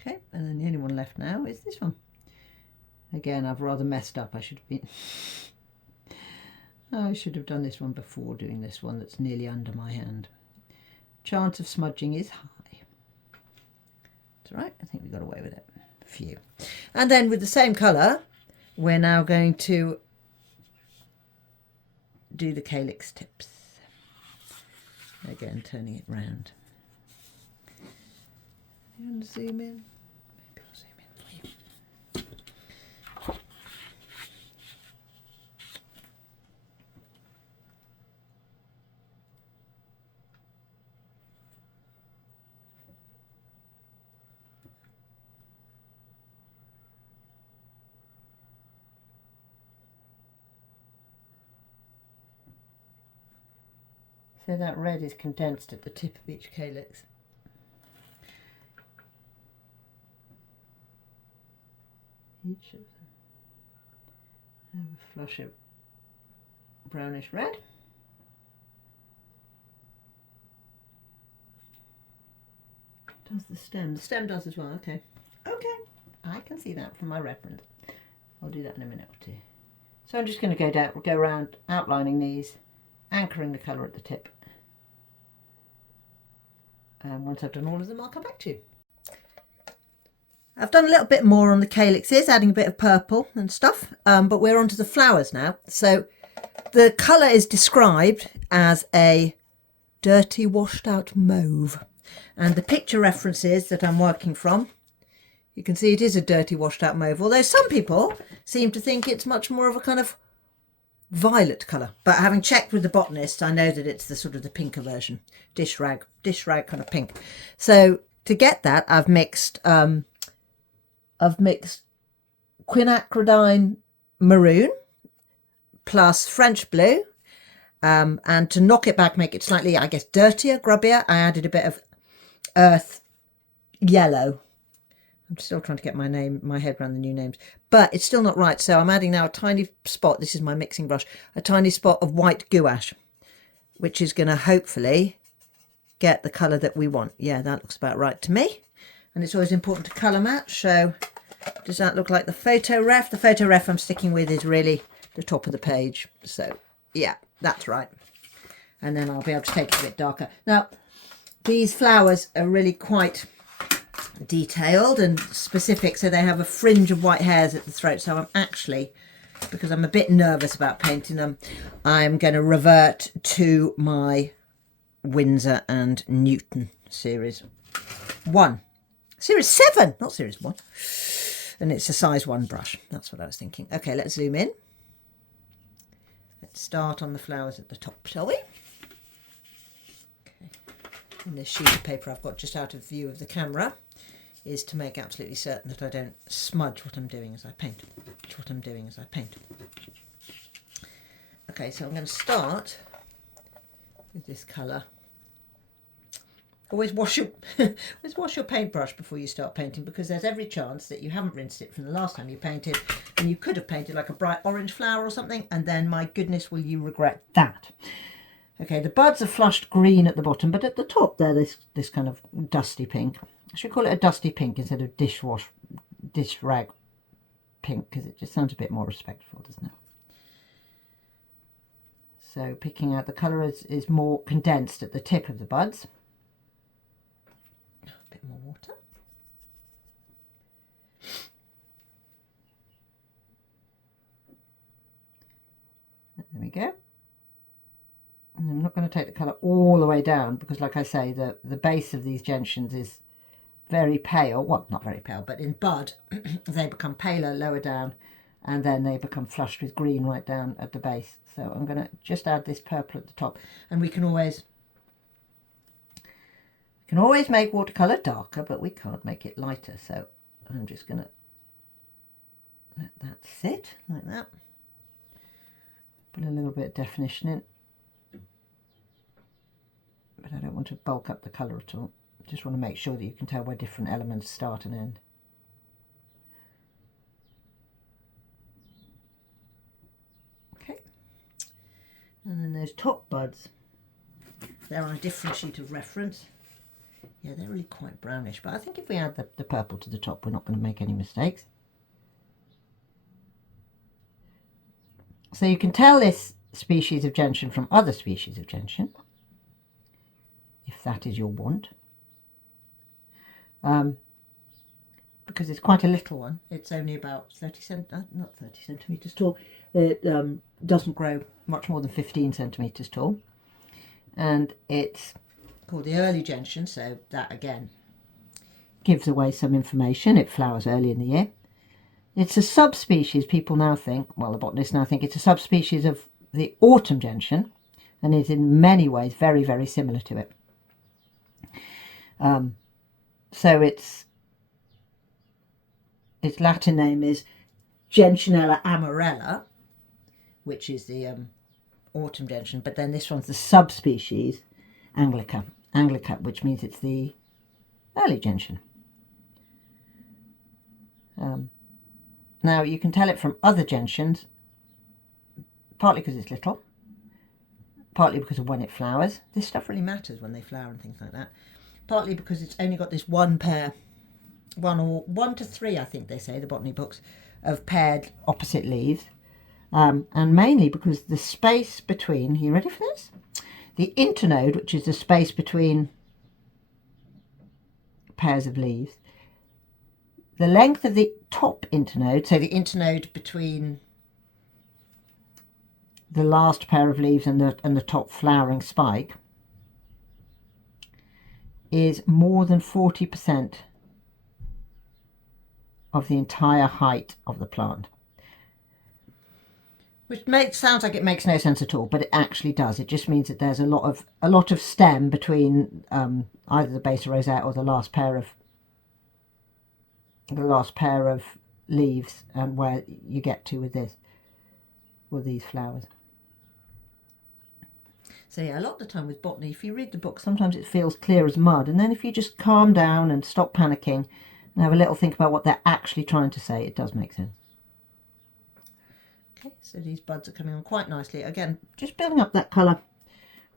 Okay, and then the only one left now is this one. Again, I've rather messed up. I should have done this one before doing this one that's nearly under my hand. Chance of smudging is high. It's all right, I think we got away with it. Phew. And then with the same colour, we're now going to do the calyx tips. Again, turning it round. You want to zoom in? Maybe I'll zoom in for you. So that red is condensed at the tip of each calyx. Each of them have a flush of brownish red. Does the stem? The stem does as well, okay. Okay, I can see that from my reference. I'll do that in a minute or two. So I'm just going to go around outlining these, anchoring the colour at the tip. And once I've done all of them, I'll come back to you. I've done a little bit more on the calyxes, adding a bit of purple and stuff, but we're onto the flowers now. So the colour is described as a dirty, washed out mauve. And the picture references that I'm working from, you can see it is a dirty, washed out mauve, although some people seem to think it's much more of a kind of violet colour. But having checked with the botanist, I know that it's the sort of the pinker version, dish rag kind of pink. So to get that, I've mixed Quinacrodine Maroon plus French blue, and to knock it back, make it slightly, I guess, dirtier, grubbier, I added a bit of earth yellow. I'm still trying to get my head around the new names, but it's still not right. So I'm adding now a tiny spot, this is my mixing brush, a tiny spot of white gouache, which is going to hopefully get the colour that we want. Yeah, that looks about right to me. And it's always important to colour match. So does that look like the photo ref? The photo ref I'm sticking with is really the top of the page. So yeah, that's right. And then I'll be able to take it a bit darker. Now, these flowers are really quite detailed and specific. So they have a fringe of white hairs at the throat. So I'm actually, because I'm a bit nervous about painting them, I'm going to revert to my Winsor and Newton series 1. Series 7, not series 1. And it's a size 1 brush. That's what I was thinking. Okay, let's zoom in. Let's start on the flowers at the top, shall we? Okay. And this sheet of paper I've got just out of view of the camera is to make absolutely certain that I don't smudge what I'm doing as I paint. Okay, so I'm going to start with this colour. always wash your always wash your paintbrush before you start painting, because there's every chance that you haven't rinsed it from the last time you painted, and you could have painted like a bright orange flower or something, and then my goodness will you regret that. Okay, the buds are flushed green at the bottom, but at the top there's this kind of dusty pink. I should call it a dusty pink instead of dish rag pink, because it just sounds a bit more respectful, doesn't it? So picking out the colour is more condensed at the tip of the buds. A bit more water. There we go. And I'm not going to take the colour all the way down, because like I say, the base of these gentians is very pale. Well, not very pale, but in bud they become paler lower down, and then they become flushed with green right down at the base. So I'm going to just add this purple at the top, and we can always make watercolour darker, but we can't make it lighter. So I'm just going to let that sit like that. Put a little bit of definition in, but I don't want to bulk up the colour at all. Just want to make sure that you can tell where different elements start and end. Okay, and then those top buds, they're on a different sheet of reference. Yeah, they're really quite brownish, but I think if we add the purple to the top, we're not going to make any mistakes. So you can tell this species of gentian from other species of gentian, if that is your want. Because it's quite a little one. It's only about not 30 centimetres tall. It doesn't grow much more than 15 centimetres tall. And it's called the early gentian, so that again gives away some information. It flowers early in the year. It's a subspecies, people now think, well, the botanists now think it's a subspecies of the autumn gentian, and is in many ways very, very similar to it. So its Latin name is Gentianella amarella, which is the autumn gentian, but then this one's the subspecies anglica, which means it's the early gentian. Now you can tell it from other gentians, partly because it's little, partly because of when it flowers. This stuff really matters when they flower and things like that. Partly because it's only got this one pair, one to three, I think they say, the botany books, of paired opposite leaves. And mainly because the space between, you ready for this? The internode, which is the space between pairs of leaves, the length of the top internode, so the internode between the last pair of leaves and the top flowering spike, is more than 40% of the entire height of the plant. Which sounds like it makes no sense at all, but it actually does. It just means that there's a lot of stem between either the base of rosette or the last pair of leaves, and where you get to with this, with these flowers. So yeah, a lot of the time with botany, if you read the book, sometimes it feels clear as mud, and then if you just calm down and stop panicking and have a little think about what they're actually trying to say, it does make sense. Okay, so these buds are coming on quite nicely. Again, just building up that colour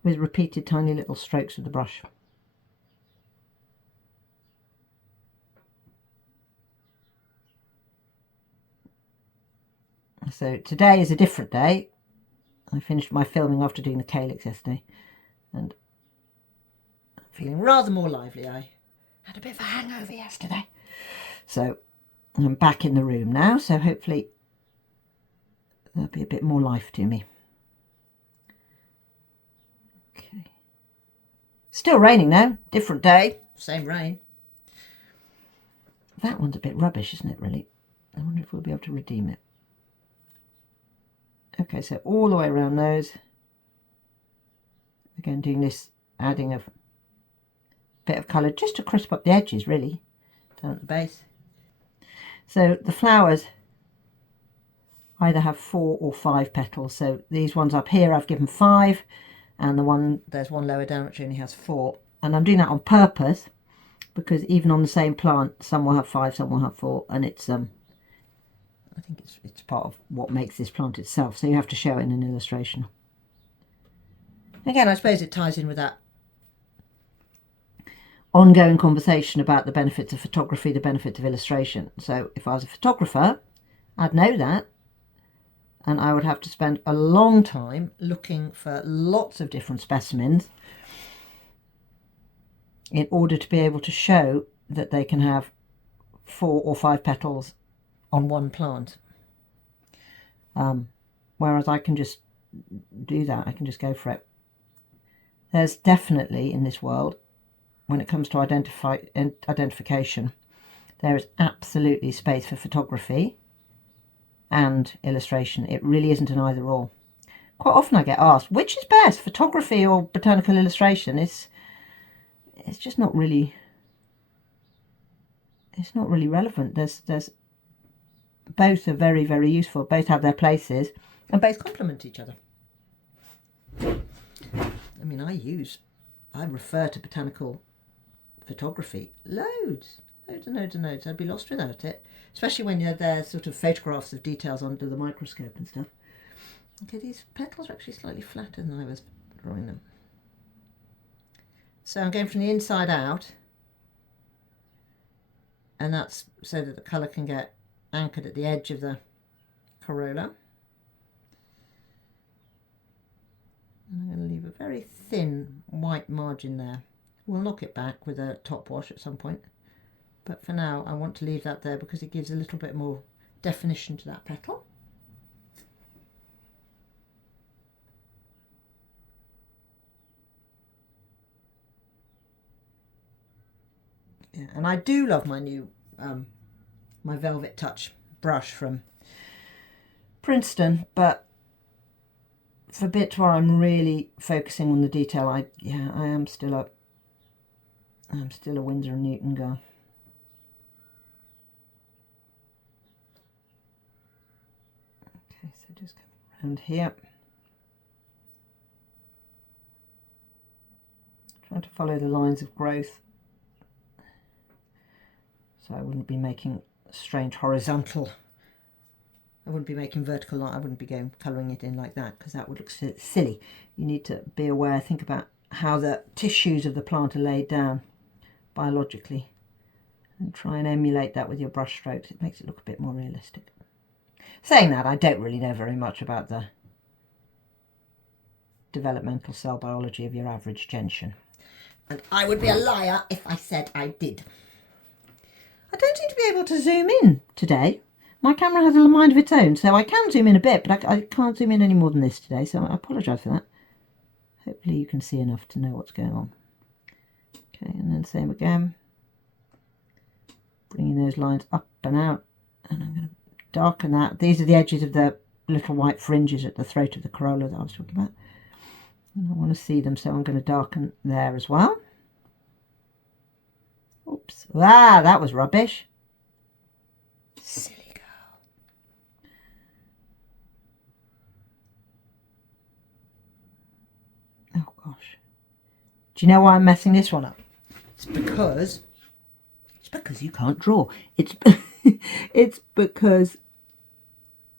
with repeated tiny little strokes with the brush. So today is a different day. I finished my filming after doing the calyx yesterday, and I'm feeling rather more lively. I had a bit of a hangover yesterday, so I'm back in the room now, so hopefully there'll be a bit more life to me. Okay, still raining now, different day, same rain. That one's a bit rubbish, isn't it, really? I wonder if we'll be able to redeem it. Okay, so all the way around those. Again, doing this, adding a bit of colour just to crisp up the edges, really, down at the base. So the flowers either have 4 or 5 petals. So these ones up here, I've given 5, and there's one lower down which only has 4. And I'm doing that on purpose because even on the same plant, some will have 5, some will have 4, and it's I think it's part of what makes this plant itself. So you have to show it in an illustration. Again, I suppose it ties in with that ongoing conversation about the benefits of photography, the benefits of illustration. So if I was a photographer, I'd know that, and I would have to spend a long time looking for lots of different specimens in order to be able to show that they can have 4 or 5 petals on one plant. Whereas I can just do that, I can just go for it. There's definitely in this world, when it comes to identification, there is absolutely space for photography and illustration. It really isn't an either or. Quite often I get asked, which is best, photography or botanical illustration? It's just not really, it's not really relevant. There's both are very, very useful. Both have their places and both complement each other. I mean, I refer to botanical photography loads. I'd be lost without it, especially when there's sort of photographs of details under the microscope and stuff. Okay, these petals are actually slightly flatter than I was drawing them. So I'm going from the inside out, and that's so that the colour can get anchored at the edge of the corolla. And I'm going to leave a very thin white margin there. We'll knock it back with a top wash at some point, but for now I want to leave that there because it gives a little bit more definition to that petal. Yeah, and I do love my new my Velvet Touch brush from Princeton, but for bits where I'm really focusing on the detail, I am still a Winsor Newton girl. Okay, so just coming around here, trying to follow the lines of growth, so I wouldn't be making strange horizontal. I wouldn't be making vertical line. I wouldn't be colouring it in like that because that would look silly. You need to be aware, think about how the tissues of the plant are laid down biologically and try and emulate that with your brush strokes. It makes it look a bit more realistic. Saying that, I don't really know very much about the developmental cell biology of your average gentian, and I would be a liar if I said I did. I don't seem to be able to zoom in today. My camera has a mind of its own, so I can zoom in a bit, but I can't zoom in any more than this today, so I apologise for that. Hopefully you can see enough to know what's going on. Okay, and then same again. Bringing those lines up and out, and I'm going to darken that. These are the edges of the little white fringes at the throat of the corolla that I was talking about. And I want to see them, so I'm going to darken there as well. Oops. Ah, that was rubbish. Silly girl. Oh gosh. Do you know why I'm messing this one up? It's because you can't draw. It's it's because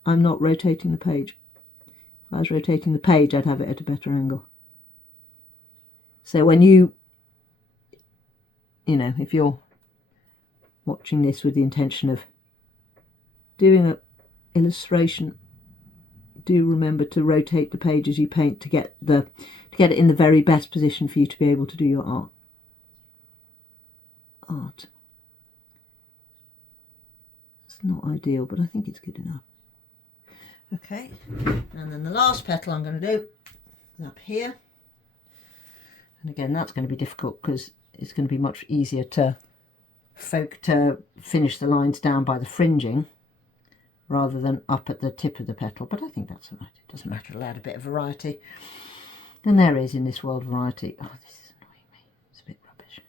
I'm not rotating the page. If I was rotating the page, I'd have it at a better angle. So when you know, if you're watching this with the intention of doing an illustration, do remember to rotate the page as you paint to get it in the very best position for you to be able to do your art. It's not ideal, but I think it's good enough. Okay, and then the last petal I'm going to do is up here, and again that's going to be difficult because it's going to be much easier to finish the lines down by the fringing rather than up at the tip of the petal, but I think that's all right. It doesn't matter, it'll add a bit of variety, and there is in this world variety. Oh, this is annoying me, it's a bit rubbish.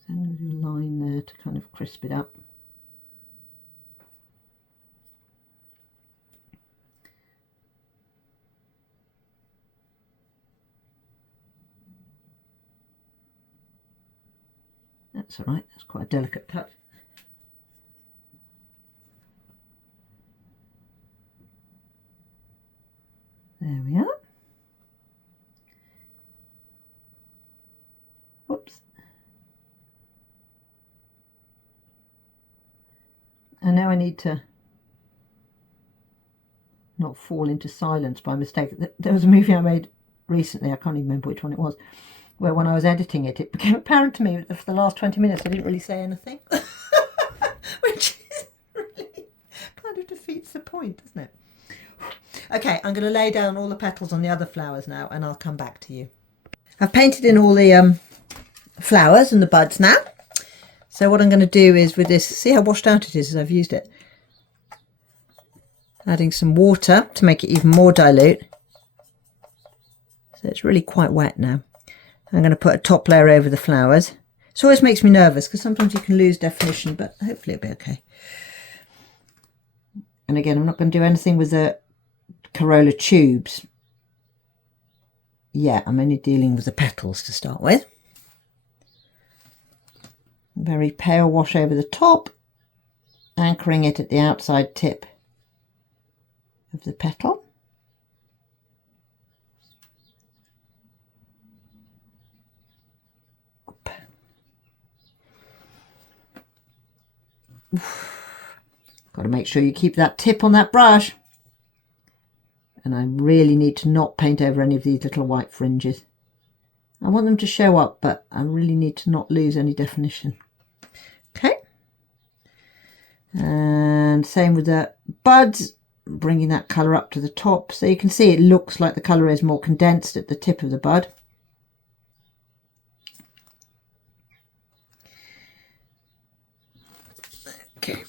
So I'm going to do a line there to kind of crisp it up. That's all right, that's quite a delicate touch. There we are. Whoops. And now I need to not fall into silence by mistake. There was a movie I made recently, I can't even remember which one it was, where when I was editing it, it became apparent to me that for the last 20 minutes I didn't really say anything. Which is really kind of defeats the point, doesn't it? Okay, I'm going to lay down all the petals on the other flowers now and I'll come back to you. I've painted in all the flowers and the buds now. So what I'm going to do is with this, see how washed out it is as I've used it. Adding some water to make it even more dilute. So it's really quite wet now. I'm going to put a top layer over the flowers. It always makes me nervous because sometimes you can lose definition, but hopefully it'll be okay. And again, I'm not going to do anything with the corolla tubes. Yeah, I'm only dealing with the petals to start with. Very pale wash over the top, anchoring it at the outside tip of the petal. Got to make sure you keep that tip on that brush. And I really need to not paint over any of these little white fringes. I want them to show up, but I really need to not lose any definition. Okay. And same with the buds, bringing that colour up to the top. So you can see it looks like the colour is more condensed at the tip of the bud. Okay.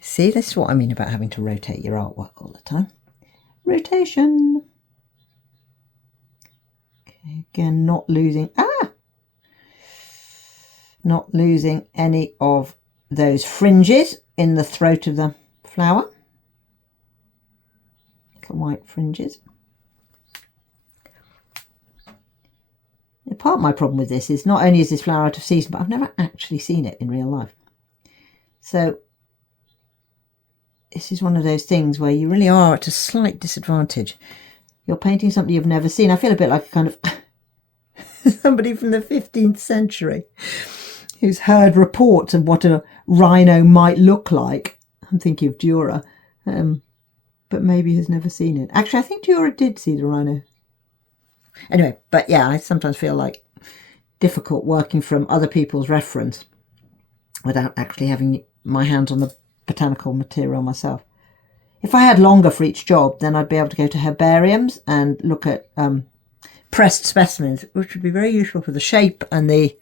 See, this is what I mean about having to rotate your artwork all the time. Rotation. Okay, again, not losing any of those fringes in the throat of the flower. Little white fringes. Now, part of my problem with this is not only is this flower out of season, but I've never actually seen it in real life. So this is one of those things where you really are at a slight disadvantage. You're painting something you've never seen. I feel a bit like a kind of somebody from the 15th century who's heard reports of what a rhino might look like. I'm thinking of Dura, but maybe has never seen it. Actually, I think Dura did see the rhino. Anyway, but yeah, I sometimes feel like difficult working from other people's reference without actually having my hands on the botanical material myself. If I had longer for each job, then I'd be able to go to herbariums and look at pressed specimens, which would be very useful for the shape and the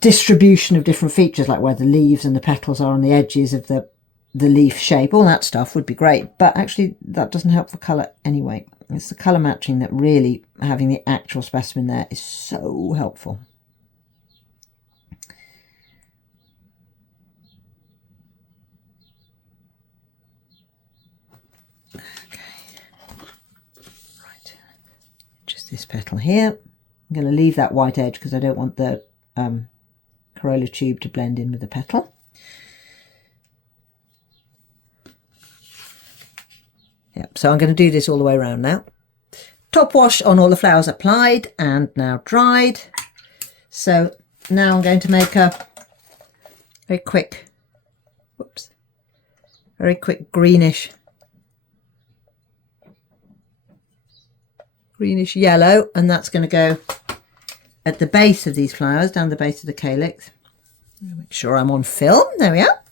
distribution of different features, like where the leaves and the petals are on the edges of the leaf shape. All that stuff would be great, but actually that doesn't help for colour anyway. It's the colour matching that really, having the actual specimen there is so helpful. This petal here. I'm going to leave that white edge because I don't want the corolla tube to blend in with the petal. Yep, so I'm going to do this all the way around now. Top wash on all the flowers applied and now dried. So now I'm going to make a very quick greenish yellow, and that's going to go at the base of these flowers, down the base of the calyx. Make sure I'm on film. There we are.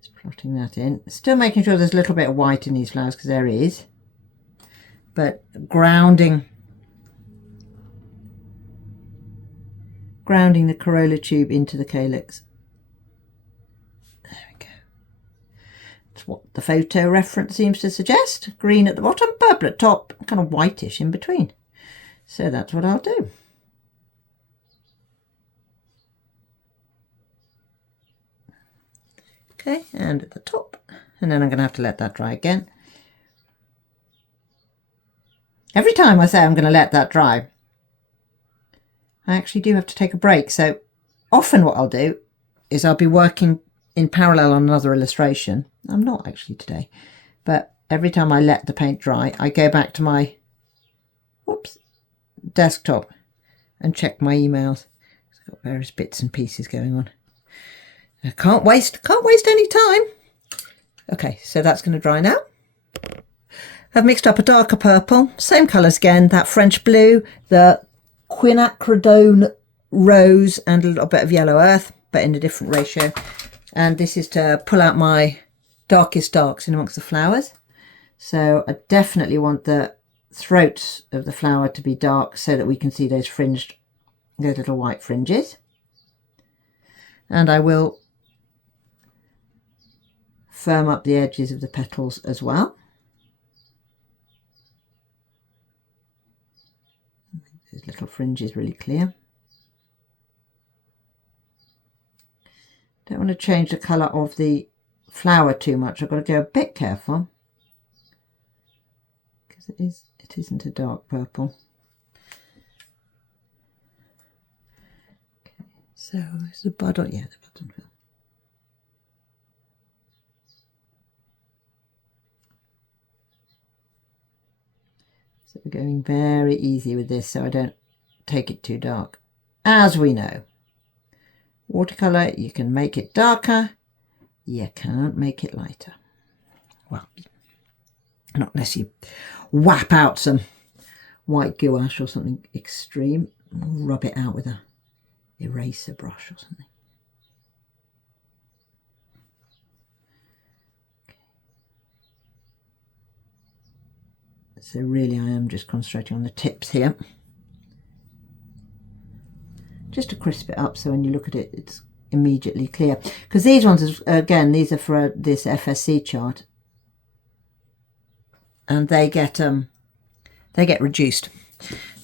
Just plotting that in. Still making sure there's a little bit of white in these flowers because there is, but grounding the corolla tube into the calyx. What the photo reference seems to suggest. Green at the bottom, purple at top, kind of whitish in between. So that's what I'll do. Okay, and at the top. And then I'm going to have to let that dry again. Every time I say I'm going to let that dry, I actually do have to take a break. So often what I'll do is I'll be working in parallel on another illustration. I'm not actually today, but every time I let the paint dry, I go back to my desktop and check my emails. I've got various bits and pieces going on. I can't waste any time. Okay, so that's going to dry now. I've mixed up a darker purple, same colours again, that French blue, the Quinacrodine rose, and a little bit of yellow earth, but in a different ratio. And this is to pull out my darkest darks in amongst the flowers. So I definitely want the throats of the flower to be dark so that we can see those fringed, those little white fringes. And I will firm up the edges of the petals as well. Those little fringes really clear. Don't want to change the colour of the flower too much. I've got to go a bit careful because it isn't a dark purple. Okay, so is the bud on? Yeah, the bud's on. So we're going very easy with this so I don't take it too dark. As we know, watercolour, you can make it darker, you can't make it lighter. Well, not unless you whap out some white gouache or something extreme. Rub it out with a eraser brush or something. So really I am just concentrating on the tips here, just to crisp it up so when you look at it it's immediately clear. Because these ones, again, these are for this FSC chart, and they get reduced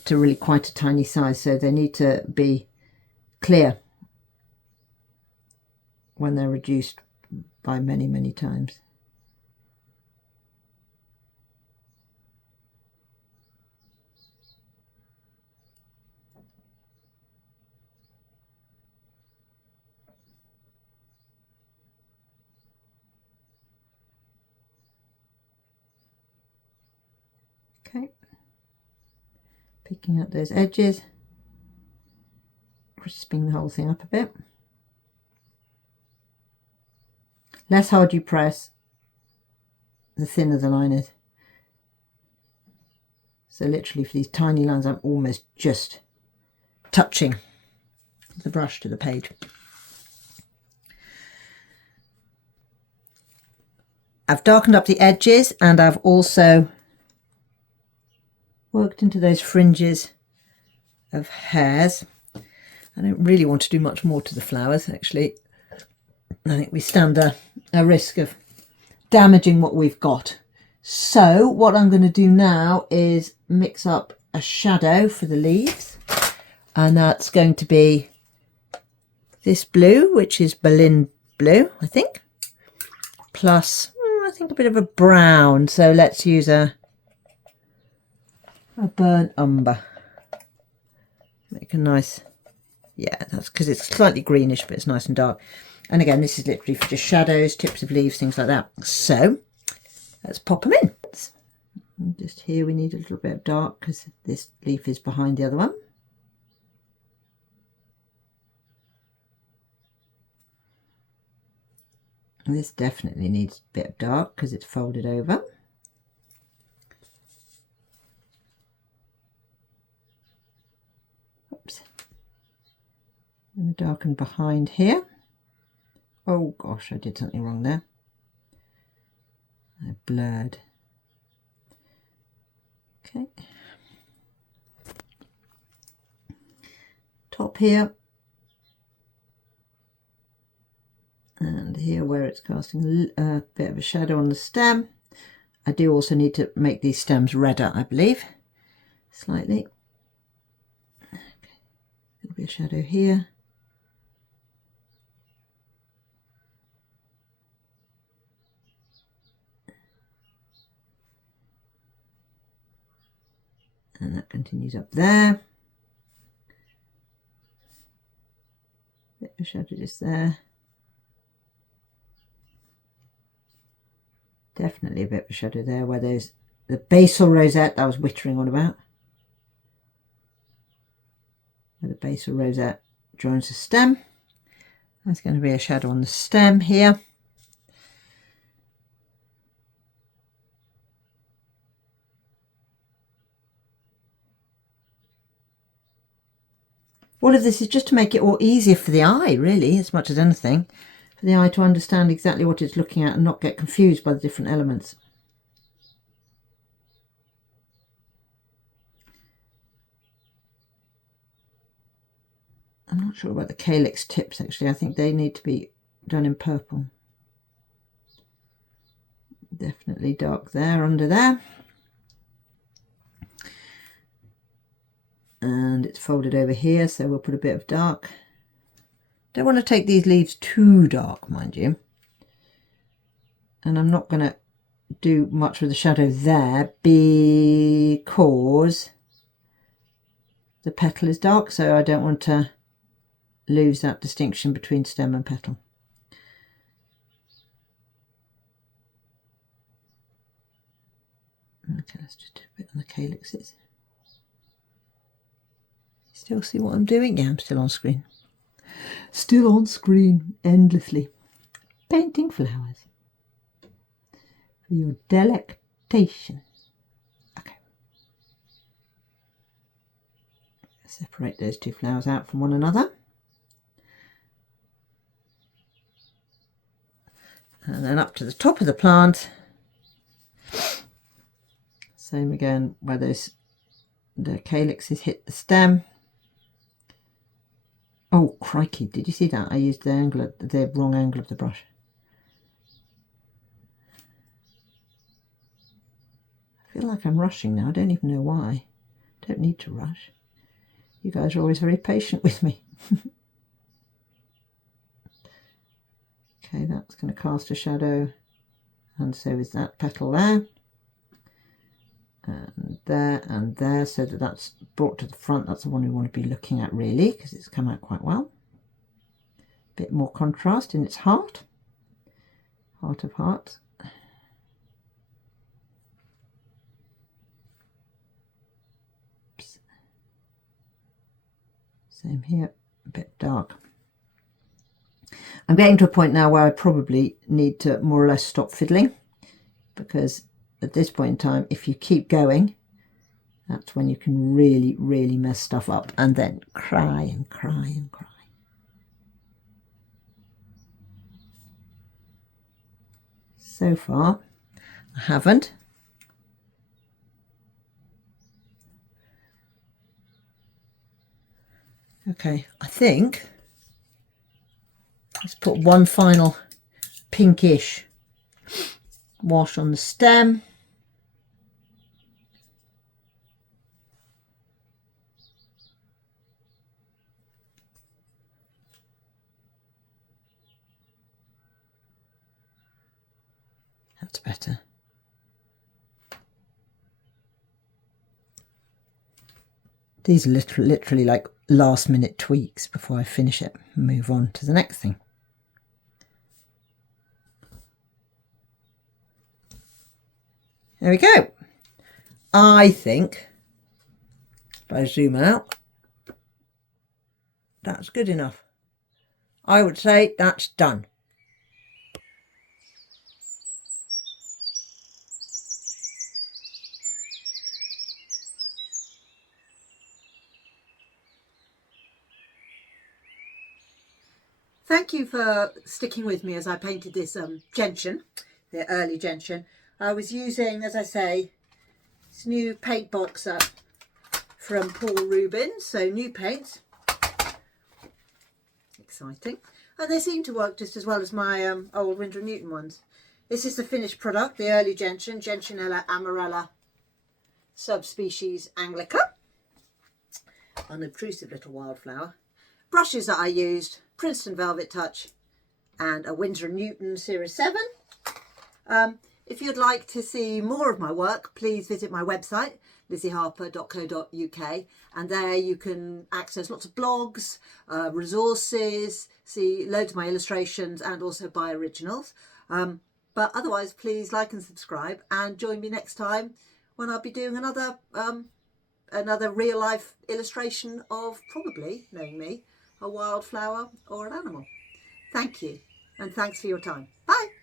to really quite a tiny size, so they need to be clear when they're reduced by many, many times. Okay, picking up those edges, crisping the whole thing up a bit. Less hard you press, the thinner the line is. So literally for these tiny lines, I'm almost just touching the brush to the page. I've darkened up the edges and I've also worked into those fringes of hairs. I don't really want to do much more to the flowers, actually. I think we stand a risk of damaging what we've got. So what I'm going to do now is mix up a shadow for the leaves, and that's going to be this blue, which is Berlin blue, I think, plus I think a bit of a brown. So let's use a burnt umber. Make a nice, yeah, that's because it's slightly greenish, but it's nice and dark. And again, this is literally for just shadows, tips of leaves, things like that. So let's pop them in. And just here we need a little bit of dark because this leaf is behind the other one. And this definitely needs a bit of dark because it's folded over. Oops. I'm going to darken behind here. Oh gosh, I did something wrong there. I blurred. Okay. Top here. And here where it's casting a bit of a shadow on the stem. I do also need to make these stems redder, I believe, slightly. Okay. There'll be a shadow here. And that continues up there. Bit of shadow just there. Definitely a bit of a shadow there where there's the basal rosette that I was wittering on about. Where the basal rosette joins the stem. There's going to be a shadow on the stem here. All of this is just to make it all easier for the eye, really, as much as anything. For the eye to understand exactly what it's looking at and not get confused by the different elements. I'm not sure about the calyx tips, actually. I think they need to be done in purple. Definitely dark there, under there. And it's folded over here, so we'll put a bit of dark. Don't want to take these leaves too dark, mind you. And I'm not going to do much with the shadow there because the petal is dark, so I don't want to lose that distinction between stem and petal. Okay, let's just do a bit on the calyxes. Still see what I'm doing? Yeah, I'm still on screen. Still on screen, endlessly. Painting flowers. For your delectation. Okay. Separate those two flowers out from one another. And then up to the top of the plant. Same again, where the calyxes hit the stem. Oh, crikey, did you see that? I used the wrong angle of the brush. I feel like I'm rushing now. I don't even know why. Don't need to rush. You guys are always very patient with me. Okay, that's going to cast a shadow. And so is that petal there. And there, so that's brought to the front. That's the one we want to be looking at, really, because it's come out quite well. Bit more contrast in its heart of hearts. Oops. Same here, a bit dark. I'm getting to a point now where I probably need to more or less stop fiddling, because at this point in time, if you keep going, that's when you can really, really mess stuff up and then cry and cry and cry. So far, I haven't. Okay, I think let's put one final pinkish wash on the stem. That's better. These are literally like last minute tweaks before I finish it and move on to the next thing. There we go. I think, if I zoom out, that's good enough. I would say that's done. Thank you for sticking with me as I painted this gentian, the early gentian. I was using, as I say, this new paint box from Paul Reubens, so new paints. Exciting. And they seem to work just as well as my old Winsor Newton ones. This is the finished product, the early gentian, Gentianella amarella, subspecies anglica. Unobtrusive little wildflower. Brushes that I used, Princeton Velvet Touch and a Winsor Newton Series 7. If you'd like to see more of my work, please visit my website, lizzieharper.co.uk, and there you can access lots of blogs, resources, see loads of my illustrations and also buy originals. But otherwise, please like and subscribe and join me next time when I'll be doing another real life illustration of, probably, knowing me, a wildflower or an animal. Thank you, and thanks for your time. Bye.